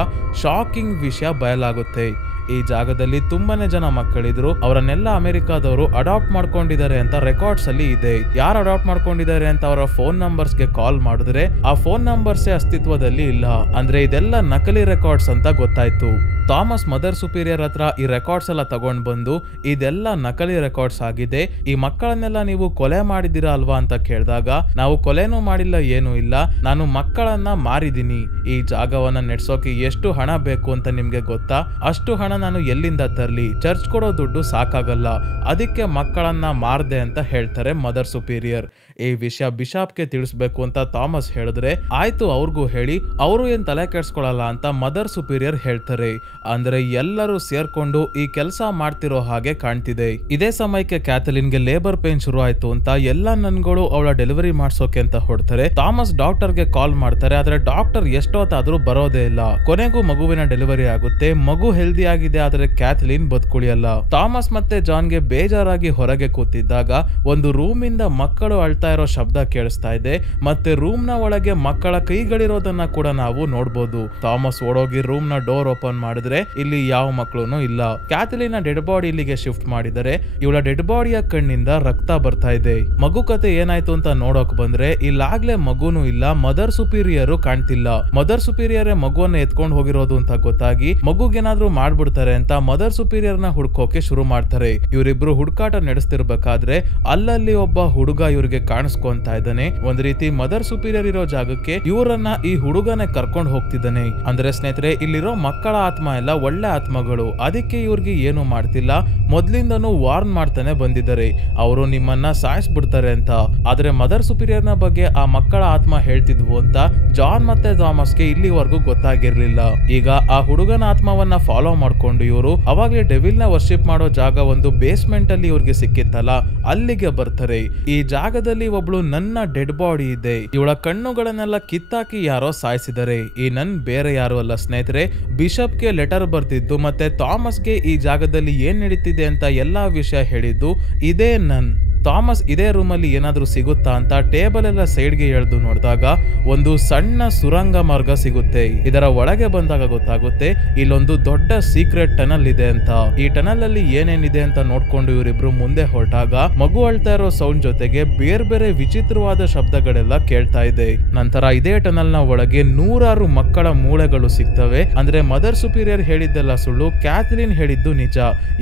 ಶಾಕಿಂಗ್ ವಿಷಯ ಬಯಲಾಗುತ್ತೆ. ಈ ಜಾಗದಲ್ಲಿ ತುಂಬಾನೇ ಜನ ಮಕ್ಕಳಿದ್ರು. ಅವರನ್ನೆಲ್ಲ ಅಮೆರಿಕಾದವರು ಅಡಾಪ್ಟ್ ಮಾಡ್ಕೊಂಡಿದ್ದಾರೆ ಅಂತ ರೆಕಾರ್ಡ್ಸ್ ಅಲ್ಲಿ ಇದೆ. ಯಾರು ಅಡಾಪ್ಟ್ ಮಾಡ್ಕೊಂಡಿದ್ದಾರೆ ಅಂತ ಅವರ ಫೋನ್ ನಂಬರ್ಸ್ ಗೆ ಕಾಲ್ ಮಾಡಿದ್ರೆ ಆ ಫೋನ್ ನಂಬರ್ಸ್ ಅಸ್ತಿತ್ವದಲ್ಲಿ ಇಲ್ಲ. ಅಂದ್ರೆ ಇದೆಲ್ಲ ನಕಲಿ ರೆಕಾರ್ಡ್ಸ್ ಅಂತ ಗೊತ್ತಾಯ್ತು. ಥಾಮಸ್ ಮದರ್ ಸುಪೀರಿಯರ್ ಹತ್ರ ಈ ರೆಕಾರ್ಡ್ಸ್ ಎಲ್ಲ ತಗೊಂಡ್ ಬಂದು ಇದೆಲ್ಲ ನಕಲಿ ರೆಕಾರ್ಡ್ಸ್ ಆಗಿದೆ, ಈ ಮಕ್ಕಳನ್ನೆಲ್ಲ ನೀವು ಕೊಲೆ ಮಾಡಿದಿರಾ ಅಲ್ವಾ ಅಂತ ಕೇಳಿದಾಗ ನಾವು ಕೊಲೆನೂ ಮಾಡಿಲ್ಲ, ಏನೂ ಇಲ್ಲ, ನಾನು ಮಕ್ಕಳನ್ನ ಮಾರಿದೀನಿ. ಈ ಜಾಗವನ್ನ ನೆಡ್ಸೋಕೆ ಎಷ್ಟು ಹಣ ಬೇಕು ಅಂತ ನಿಮ್ಗೆ ಗೊತ್ತಾ? ಅಷ್ಟು ಹಣ ನಾನು ಎಲ್ಲಿಂದ ತರ್ಲಿ? ಚರ್ಚ್ ಕೊಡೋ ದುಡ್ಡು ಸಾಕಾಗಲ್ಲ, ಅದಕ್ಕೆ ಮಕ್ಕಳನ್ನ ಮಾರ್ದೆ ಅಂತ ಹೇಳ್ತಾರೆ ಮದರ್ ಸುಪೀರಿಯರ್. ಈ ವಿಷಯ ಬಿಷಪ್ಗೆ ತಿಳಿಸ್ಬೇಕು ಅಂತ ಥಾಮಸ್ ಹೇಳಿದ್ರೆ ಆಯ್ತು ಅವ್ರಿಗೂ ಹೇಳಿ, ಅವರು ಏನ್ ತಲೆ ಕೆಡ್ಸ್ಕೊಳಲ್ಲ ಅಂತ ಮದರ್ ಸುಪೀರಿಯರ್ ಹೇಳ್ತಾರೆ. ಅಂದ್ರೆ ಎಲ್ಲರೂ ಸೇರ್ಕೊಂಡು ಈ ಕೆಲಸ ಮಾಡ್ತಿರೋ ಹಾಗೆ ಕಾಣ್ತಿದೆ. ಇದೇ ಸಮಯಕ್ಕೆ ಕ್ಯಾಥಲಿನ್ಗೆ ಲೇಬರ್ ಪೇನ್ ಶುರು ಆಯ್ತು ಅಂತ ಎಲ್ಲಾ ನನ್ಗಳು ಅವಳ ಡೆಲಿವರಿ ಮಾಡ್ಸೋಕೆ ಅಂತ ಹೊಡ್ತಾರೆ. ಥಾಮಸ್ ಡಾಕ್ಟರ್ಗೆ ಕಾಲ್ ಮಾಡ್ತಾರೆ, ಆದ್ರೆ ಡಾಕ್ಟರ್ ಎಷ್ಟೊತ್ತಾದ್ರೂ ಬರೋದೇ ಇಲ್ಲ. ಕೊನೆಗೂ ಮಗುವಿನ ಡೆಲಿವರಿ ಆಗುತ್ತೆ. ಮಗು ಹೆಲ್ದಿ ಆಗಿದೆ, ಆದ್ರೆ ಕ್ಯಾಥಲಿನ್ ಬದುಕುಳಿಯಲ್ಲ. ಥಾಮಸ್ ಮತ್ತೆ ಜಾನ್ಗೆ ಬೇಜಾರಾಗಿ ಹೊರಗೆ ಕೂತಿದ್ದಾಗ ಒಂದು ರೂಮ್ ಇಂದ ಮಕ್ಕಳು ಅಳ್ತಾ ಇರೋ ಶಬ್ದ ಕೇಳಿಸ್ತಾ ಇದೆ. ಮತ್ತೆ ರೂಮ್ ನ ಒಳಗೆ ಮಕ್ಕಳ ಕೈಗಳಿರೋದನ್ನ ಕೂಡ ನಾವು ನೋಡ್ಬೋದು. ಥಾಮಸ್ ಓಡೋಗಿ ರೂಮ್ ನ ಡೋರ್ ಓಪನ್ ಮಾಡಿದ್ರೆ ಇಲ್ಲಿ ಯಾವ ಮಕ್ಕಳು ಇಲ್ಲ. ಕ್ಯಾಥಲಿನ್ ಡೆಡ್ ಬಾಡಿ ಇಲ್ಲಿಗೆ ಶಿಫ್ಟ್ ಮಾಡಿದರೆ ಇವಳ ಡೆಡ್ ಬಾಡಿಯ ಕಣ್ಣಿಂದ ರಕ್ತ ಬರ್ತಾ ಇದೆ. ಮಗು ಕತೆ ಏನಾಯ್ತು ಅಂತ ನೋಡೋಕ್ ಬಂದ್ರೆ ಇಲ್ಲಾಗ್ಲೇ ಮಗುನು ಇಲ್ಲ, ಮದರ್ ಸುಪೀರಿಯರ್ ಕಾಣ್ತಿಲ್ಲ. ಮದರ್ ಸುಪೀರಿಯರ್ ಮಗುವನ್ನ ಎತ್ಕೊಂಡು ಹೋಗಿರೋದು ಅಂತ ಗೊತ್ತಾಗಿ ಮಗುಗೇನಾದ್ರೂ ಮಾಡ್ಬಿಡ್ತಾರೆ ಅಂತ ಮದರ್ ಸುಪೀರಿಯರ್ ನ ಹುಡ್ಕೋಕೆ ಶುರು ಮಾಡ್ತಾರೆ. ಇವರಿಬ್ರು ಹುಡುಕಾಟ ನಡೆಸ್ತಿರ್ಬೇಕಾದ್ರೆ ಅಲ್ಲಲ್ಲಿ ಒಬ್ಬ ಹುಡುಗ ಇವ್ರಿಗೆ ಕಾಣಿಸ್ಕೊಂತಾ ಇದ್ದಾನೆ. ಒಂದ್ ರೀತಿ ಮದರ್ ಸುಪೀರಿಯರ್ ಇರೋ ಜಾಗಕ್ಕೆ ಇವರನ್ನ ಈ ಹುಡುಗನೇ ಕರ್ಕೊಂಡು ಹೋಗ್ತಿದ್ದಾನೆ. ಅಂದ್ರೆ ಸ್ನೇಹಿತರೆ, ಇಲ್ಲಿರೋ ಮಕ್ಕಳ ಆತ್ಮ ಎಲ್ಲ ಒಳ್ಳೆ ಆತ್ಮಗಳು, ಅದಕ್ಕೆ ಇವ್ರಿಗೆ ಏನು ಮಾಡ್ತಿಲ್ಲ, ಮೊದ್ಲಿಂದನೂ ವಾರ್ನ್ ಮಾಡ್ತಾನೆ ಬಂದಿದ್ದಾರೆ, ಅವರು ನಿಮ್ಮನ್ನ ಸಾಯಿಸ್ಬಿಡ್ತಾರೆ ಅಂತ. ಆದ್ರೆ ಮದರ್ ಸುಪೀರಿಯರ್ ನ ಬಗ್ಗೆ ಆ ಮಕ್ಕಳ ಆತ್ಮ ಹೇಳ್ತಿದ್ವು ಅಂತ ಜಾನ್ ಮತ್ತೆ ಥಾಮಸ್ಗೆ ಇಲ್ಲಿವರೆಗೂ ಗೊತ್ತಾಗಿರ್ಲಿಲ್ಲ. ಈಗ ಆ ಹುಡುಗನ ಆತ್ಮವನ್ನ ಫಾಲೋ ಮಾಡ್ಕೊಂಡು ಇವರು ಅವಾಗ್ಲೇ ಡೆವಿಲ್ ನ ವರ್ಷಿಪ್ ಮಾಡೋ ಜಾಗ ಒಂದು ಬೇಸ್ಮೆಂಟ್ ಅಲ್ಲಿ ಇವ್ರಿಗೆ ಸಿಕ್ಕಿತ್ತಲ್ಲ, ಅಲ್ಲಿಗೆ ಬರ್ತಾರೆ. ಈ ಜಾಗದಲ್ಲಿ ಒಬ್ಳು ನನ್ನ ಡೆಡ್ ಬಾಡಿ ಇದೆ, ಇವಳ ಕಣ್ಣುಗಳನ್ನೆಲ್ಲ ಕಿತ್ತಾಕಿ ಯಾರೋ ಸಾಯಿಸಿದರೆ. ಈ ನನ್ ಬೇರೆ ಯಾರು ಅಲ್ಲ ಸ್ನೇಹಿತರೆ, ಬಿಷಪ್ಗೆ ಲೆಟರ್ ಬರ್ತಿದ್ದು ಮತ್ತೆ ಥಾಮಸ್ಗೆ ಈ ಜಾಗದಲ್ಲಿ ಏನ್ ನಡೀತಿದೆ ಅಂತ ಎಲ್ಲಾ ವಿಷಯ ಹೇಳಿದ್ದು ಇದೇ ನನ್. ಥಾಮಸ್ ಇದೇ ರೂಮಲ್ಲಿ ಏನಾದ್ರೂ ಸಿಗುತ್ತಾ ಅಂತ ಟೇಬಲ್ ಎಲ್ಲ ಸೈಡ್ಗೆ ಎಳೆದು ನೋಡಿದಾಗ ಒಂದು ಸಣ್ಣ ಸುರಂಗ ಮಾರ್ಗ ಸಿಗುತ್ತೆ. ಇದರ ಒಳಗೆ ಬಂದಾಗ ಗೊತ್ತಾಗುತ್ತೆ ಇಲ್ಲೊಂದು ದೊಡ್ಡ ಸೀಕ್ರೆಟ್ ಟನಲ್ ಇದೆ ಅಂತ. ಈ ಟನಲ್ ಅಲ್ಲಿ ಏನೇನಿದೆ ಅಂತ ನೋಡ್ಕೊಂಡು ಇವರಿಬ್ರು ಮುಂದೆ ಹೊರಟಾಗ ಮಗು ಅಳ್ತಾ ಇರೋ ಸೌಂಡ್ ಜೊತೆಗೆ ಬೇರೆ ಬೇರೆ ವಿಚಿತ್ರವಾದ ಶಬ್ದಗಳೆಲ್ಲ ಕೇಳ್ತಾ ಇದೆ. ನಂತರ ಇದೇ ಟನಲ್ ನ ಒಳಗೆ 100 ಮಕ್ಕಳ ಮೂಳೆಗಳು ಸಿಗ್ತವೆ. ಅಂದ್ರೆ ಮದರ್ ಸುಪೀರಿಯರ್ ಹೇಳಿದ್ದೆಲ್ಲ ಸುಳ್ಳು, ಕ್ಯಾಥಲಿನ್ ಹೇಳಿದ್ದು ನಿಜ.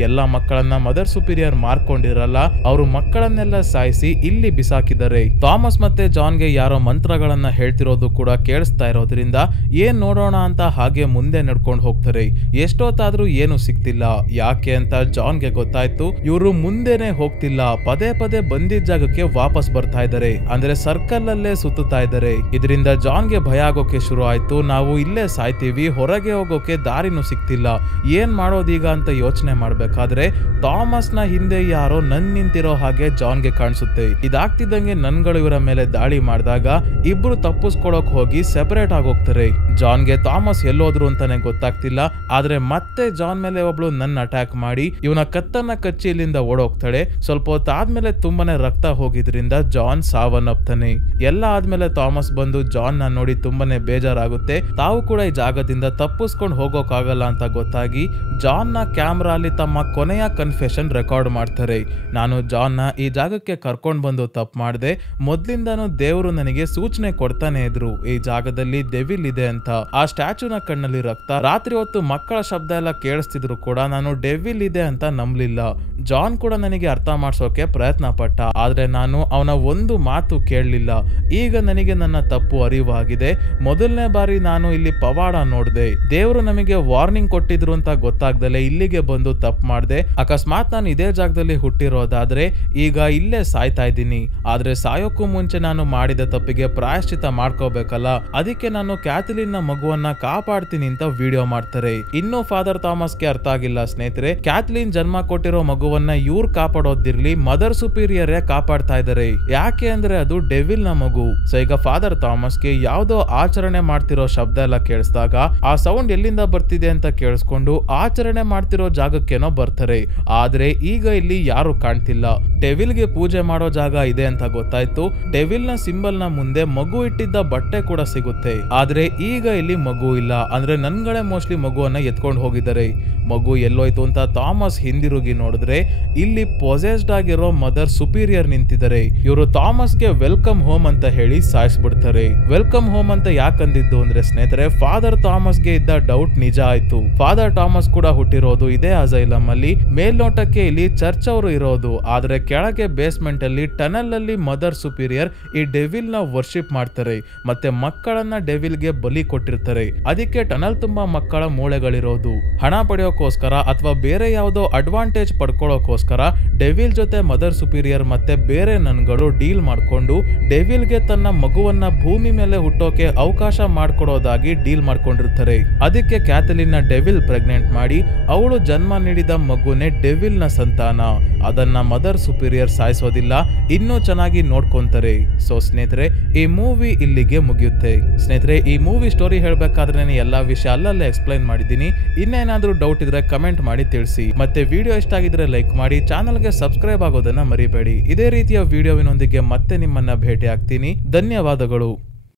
ಎಲ್ಲಾ ಮಕ್ಕಳನ್ನ ಮದರ್ ಸುಪೀರಿಯರ್ ಮಾರ್ಕೊಂಡಿರಲ್ಲ, ಅವರು ಮಕ್ಕಳ ಸಾಯಿಸಿ ಇಲ್ಲಿ ಬಿಸಾಕಿದ್ದಾರೆ. ಥಾಮಸ್ ಮತ್ತೆ ಜಾನ್ಗೆ ಯಾರೋ ಮಂತ್ರಗಳನ್ನ ಹೇಳ್ತಿರೋದು ಕೂಡ ಕೇಳಿಸ್ತಾ ಇರೋದ್ರಿಂದ ಏನ್ ನೋಡೋಣ ಅಂತ ಹಾಗೆ ಮುಂದೆ ನಡ್ಕೊಂಡು ಹೋಗ್ತಾರೆ. ಎಷ್ಟೊತ್ತಾದ್ರೂ ಏನು ಸಿಕ್ತಿಲ್ಲ. ಯಾಕೆ ಅಂತ ಜಾನ್ಗೆ ಗೊತ್ತಾಯ್ತು, ಇವರು ಮುಂದೆನೆ ಹೋಗ್ತಿಲ್ಲ, ಪದೇ ಪದೇ ಬಂದಿದ್ದ ಜಾಗಕ್ಕೆ ವಾಪಸ್ ಬರ್ತಾ ಇದ್ದಾರೆ. ಅಂದ್ರೆ ಸರ್ಕಲ್ ಅಲ್ಲೇ ಸುತ್ತುತ್ತಾ ಇದ್ದಾರೆ. ಇದರಿಂದ ಜಾನ್ಗೆ ಭಯ ಆಗೋಕೆ ಶುರು ಆಯ್ತು. ನಾವು ಇಲ್ಲೇ ಸಾಯ್ತೀವಿ, ಹೊರಗೆ ಹೋಗೋಕೆ ದಾರಿನೂ ಸಿಕ್ತಿಲ್ಲ, ಏನ್ ಮಾಡೋದೀಗ ಅಂತ ಯೋಚನೆ ಮಾಡ್ಬೇಕಾದ್ರೆ ಥಾಮಸ್ ನ ಹಿಂದೆ ಯಾರೋ ನಿಂತಿರೋ ಹಾಗೆ ಜಾನ್ಗೆ ಕಾಣಿಸುತ್ತೆ. ಇದಾಗ್ತಿದ್ದಂಗೆ ನನ್ಗಳು ಇವರ ಮೇಲೆ ದಾಳಿ ಮಾಡಿದಾಗ ಇಬ್ರು ತಪ್ಪಿಸ್ಕೊಳಕ್ ಹೋಗಿ ಸೆಪರೇಟ್ ಆಗೋಗ್ತಾರೆ. ಜಾನ್ಗೆ ಥಾಮಸ್ ಎಲ್ಲೋದ್ರು ಅಂತಾನೆ ಗೊತ್ತಾಗ್ತಿಲ್ಲ. ಆದ್ರೆ ಮತ್ತೆ ಜಾನ್ ಮೇಲೆ ಒಬ್ಳು ನನ್ನ ಅಟ್ಯಾಕ್ ಮಾಡಿ ಇವನ ಕತ್ತನ್ನ ಕಚ್ಚಿ ಇಲ್ಲಿಂದ ಓಡೋಗ್ತಾಳೆ. ಸ್ವಲ್ಪ ಹೊತ್ತಾದ್ಮೇಲೆ ತುಂಬಾನೇ ರಕ್ತ ಹೋಗಿದ್ರಿಂದ ಜಾನ್ ಸಾವನ್ನಪ್ತಾನೆ. ಎಲ್ಲ ಆದ್ಮೇಲೆ ಥಾಮಸ್ ಬಂದು ಜಾನ್ ನ ನೋಡಿ ತುಂಬಾನೇ ಬೇಜಾರಾಗುತ್ತೆ. ತಾವು ಕೂಡ ಈ ಜಾಗದಿಂದ ತಪ್ಪಿಸ್ಕೊಂಡು ಹೋಗೋಕಾಗಲ್ಲ ಅಂತ ಗೊತ್ತಾಗಿ ಜಾನ್ ನ ಕ್ಯಾಮ್ರಾ ಅಲ್ಲಿ ತಮ್ಮ ಕೊನೆಯ ಕನ್ಫೆಷನ್ ರೆಕಾರ್ಡ್ ಮಾಡ್ತಾರೆ. ನಾನು ಜಾನ್ ನ ಈ ಜಾಗಕ್ಕೆ ಕರ್ಕೊಂಡ್ ಬಂದು ತಪ್ಪು ಮಾಡಿದೆ. ಮೊದ್ಲಿಂದಾನು ದೇವರು ನನಗೆ ಸೂಚನೆ ಕೊಡ್ತಾನೆ ಇದ್ರು ಈ ಜಾಗದಲ್ಲಿ ಡೆವಿಲ್ ಇದೆ ಅಂತ. ಆ ಸ್ಟ್ಯಾಚುನ ಕಣ್ಣಲ್ಲಿ ರಕ್ತ, ರಾತ್ರಿ ಹೊತ್ತು ಮಕ್ಕಳ ಶಬ್ದ ಎಲ್ಲ ಕೇಳಿಸ್ತಿದ್ರು ಕೂಡ ನಾನು ಡೆವಿಲ್ ಇದೆ ಅಂತ ನಂಬಲಿಲ್ಲ. ಜಾನ್ ಕೂಡ ನನಗೆ ಅರ್ಥ ಮಾಡ್ಸೋಕೆ ಪ್ರಯತ್ನ ಪಟ್ಟ, ಆದ್ರೆ ನಾನು ಅವನ ಒಂದು ಮಾತು ಕೇಳಲಿಲ್ಲ. ಈಗ ನನಗೆ ನನ್ನ ತಪ್ಪು ಅರಿವಾಗಿದೆ. ಮೊದಲನೇ ಬಾರಿ ನಾನು ಇಲ್ಲಿ ಪವಾಡ ನೋಡ್ದೆ. ದೇವರು ನಮಗೆ ವಾರ್ನಿಂಗ್ ಕೊಟ್ಟಿದ್ರು ಅಂತ ಗೊತ್ತಾಗ್ದಲೆ ಇಲ್ಲಿಗೆ ಬಂದು ತಪ್ಪು ಮಾಡ್ದೆ. ಅಕಸ್ಮಾತ್ ನಾನು ಇದೇ ಜಾಗದಲ್ಲಿ ಹುಟ್ಟಿರೋದಾದ್ರೆ ಈಗ ಇಲ್ಲೇ ಸಾಯ್ತಾ ಇದ್ದೀನಿ. ಆದ್ರೆ ಸಾಯೋಕ್ಕೂ ಮುಂಚೆ ನಾನು ಮಾಡಿದ ತಪ್ಪಿಗೆ ಪ್ರಾಯಶ್ಚಿತ ಮಾಡ್ಕೋಬೇಕಲ್ಲ, ಅದಕ್ಕೆ ನಾನು ಕ್ಯಾಥಲಿನ್ ನ ಮಗುವನ್ನ ಕಾಪಾಡ್ತೀನಿ ಅಂತ ವಿಡಿಯೋ ಮಾಡ್ತಾರೆ. ಇನ್ನು ಫಾದರ್ ಥಾಮಸ್ಗೆ ಅರ್ಥ ಆಗಿಲ್ಲ ಸ್ನೇಹಿತರೆ, ಕ್ಯಾಥಲಿನ್ ಜನ್ಮ ಕೊಟ್ಟಿರೋ ಮಗುವನ್ನ ಇವ್ರು ಕಾಪಾಡೋದಿರ್ಲಿ, ಮದರ್ ಸುಪೀರಿಯರ್ ಕಾಪಾಡ್ತಾ ಇದಾರೆ. ಯಾಕೆ ಅಂದ್ರೆ ಅದು ಡೆವಿಲ್ ನ ಮಗು. ಸೊ ಈಗ ಫಾದರ್ ಥಾಮಸ್ಗೆ ಯಾವ್ದೋ ಆಚರಣೆ ಮಾಡ್ತಿರೋ ಶಬ್ದ ಎಲ್ಲ ಕೇಳಿಸಿದಾಗ ಆ ಸೌಂಡ್ ಎಲ್ಲಿಂದ ಬರ್ತಿದೆ ಅಂತ ಕೇಳಿಸ್ಕೊಂಡು ಆಚರಣೆ ಮಾಡ್ತಿರೋ ಜಾಗಕ್ಕೇನೋ ಬರ್ತಾರೆ. ಆದ್ರೆ ಈಗ ಇಲ್ಲಿ ಯಾರು ಕಾಣ್ತಿಲ್ಲ. ಡೆವಿಲ್ ಗೆ ಪೂಜೆ ಮಾಡೋ ಜಾಗ ಇದೆ ಅಂತ ಗೊತ್ತಾಯ್ತು. ಡೆವಿಲ್ ನ ಸಿಂಬಲ್ ನ ಮುಂದೆ ಮಗು ಇಟ್ಟಿದ್ದ ಬಟ್ಟೆ ಕೂಡ ಸಿಗುತ್ತೆ. ಆದ್ರೆ ಈಗ ಇಲ್ಲಿ ಮಗು ಇಲ್ಲ. ಅಂದ್ರೆ ನನ್ಗಳೇ ಮೋಸ್ಟ್ಲಿ ಮಗುವನ್ನ ಎತ್ಕೊಂಡು ಹೋಗಿದ್ದಾರೆ. ಮಗು ಎಲ್ಲೋಯ್ತು ಅಂತ ಥಾಮಸ್ ಹಿಂದಿರುಗಿ ನೋಡಿದ್ರೆ ಇಲ್ಲಿ ಪೊಸೆಸ್ಡ್ ಆಗಿರೋ ಮದರ್ ಸುಪೀರಿಯರ್ ನಿಂತಿದ್ದಾರೆ. ಇವರು ಥಾಮಸ್ಗೆ ವೆಲ್ಕಮ್ ಹೋಮ್ ಅಂತ ಹೇಳಿ ಸಾಯಿಸ್ಬಿಡ್ತಾರೆ. ವೆಲ್ಕಮ್ ಹೋಮ್ ಅಂತ ಯಾಕಂದಿದ್ದು ಅಂದ್ರೆ ಸ್ನೇಹಿತರೆ, ಫಾದರ್ ಥಾಮಸ್ಗೆ ಇದ್ದ ಡೌಟ್ ನಿಜ ಆಯ್ತು. ಫಾದರ್ ಥಾಮಸ್ ಕೂಡ ಹುಟ್ಟಿರೋದು ಇದೇ ಅಸೈಲಮ್ ಅಲ್ಲಿ. ಮೇಲ್ನೋಟಕ್ಕೆ ಇಲ್ಲಿ ಚರ್ಚ್ ಅವರು ಇರೋದು, ಆದ್ರೆ ಕೆಳಗೆ ಬೇಸ್ಮೆಂಟ್ ಅಲ್ಲಿ ಟನಲ್ ಅಲ್ಲಿ ಮದರ್ ಸುಪೀರಿಯರ್ ಈ ಡೆವಿಲ್ ನ ವರ್ಷಿಪ್ ಮಾಡ್ತಾರೆ. ಮತ್ತೆ ಮಕ್ಕಳನ್ನ ಡೆವಿಲ್ ಗೆ ಬಲಿ ಕೊಟ್ಟಿರ್ತಾರೆ. ಅದಕ್ಕೆ ಟನಲ್ ತುಂಬಾ ಮಕ್ಕಳ ಮೂಳೆಗಳಿರೋದು. ಹಣ ಪಡೆಯೋಕೋಸ್ಕರ ಅಥವಾ ಬೇರೆ ಯಾವುದೋ ಅಡ್ವಾಂಟೇಜ್ ಪಡ್ಕೊಳ್ಳೋಕೋಸ್ಕರ ಡೆವಿಲ್ ಜೊತೆ ಮದರ್ ಸುಪೀರಿಯರ್ ಮತ್ತೆ ಬೇರೆ ನನ್ಗಳು ಡೀಲ್ ಮಾಡ್ಕೊಂಡು ಡೆವಿಲ್ ಗೆ ತನ್ನ ಮಗುವನ್ನ ಭೂಮಿ ಮೇಲೆ ಹುಟ್ಟೋಕೆ ಅವಕಾಶ ಮಾಡ್ಕೊಡೋದಾಗಿ ಡೀಲ್ ಮಾಡ್ಕೊಂಡಿರ್ತಾರೆ. ಅದಕ್ಕೆ ಕ್ಯಾಥಲಿನ್ ನ ಡೆವಿಲ್ ಪ್ರೆಗ್ನೆಂಟ್ ಮಾಡಿ ಅವಳು ಜನ್ಮ ನೀಡಿದ ಮಗುನೇ ಡೆವಿಲ್ ನ ಸಂತಾನ. ಅದನ್ನ ಮದರ್ ಸುಪೀರಿಯರ್ ಸಾಯಿಸೋದಿಲ್ಲ, ಇನ್ನೂ ಚೆನ್ನಾಗಿ ನೋಡ್ಕೊಂತಾರೆ. ಸೊ ಸ್ನೇಹಿತರೆ, ಈ ಮೂವಿ ಇಲ್ಲಿಗೆ ಮುಗಿಯುತ್ತೆ. ಸ್ನೇಹಿತರೆ, ಈ ಮೂವಿ ಸ್ಟೋರಿ ಹೇಳ್ಬೇಕಾದ್ರೆ ಎಲ್ಲಾ ವಿಷಯ ಅಲ್ಲಲ್ಲೇ ಎಕ್ಸ್ಪ್ಲೈನ್ ಮಾಡಿದ್ದೀನಿ. ಇನ್ನೇನಾದ್ರೂ ಡೌಟ್ ಇದ್ರೆ ಕಮೆಂಟ್ ಮಾಡಿ ತಿಳಿಸಿ. ಮತ್ತೆ ವಿಡಿಯೋ ಇಷ್ಟ ಆಗಿದ್ರೆ ಲೈಕ್ ಮಾಡಿ, ಚಾನಲ್ಗೆ ಸಬ್ಸ್ಕ್ರೈಬ್ ಆಗೋದನ್ನ ಮರಿಬೇಡಿ. ಇದೇ ರೀತಿಯ ವಿಡಿಯೋವಿನೊಂದಿಗೆ ಮತ್ತೆ ನಿಮ್ಮನ್ನ ಭೇಟಿ ಆಗ್ತೀನಿ. ಧನ್ಯವಾದಗಳು.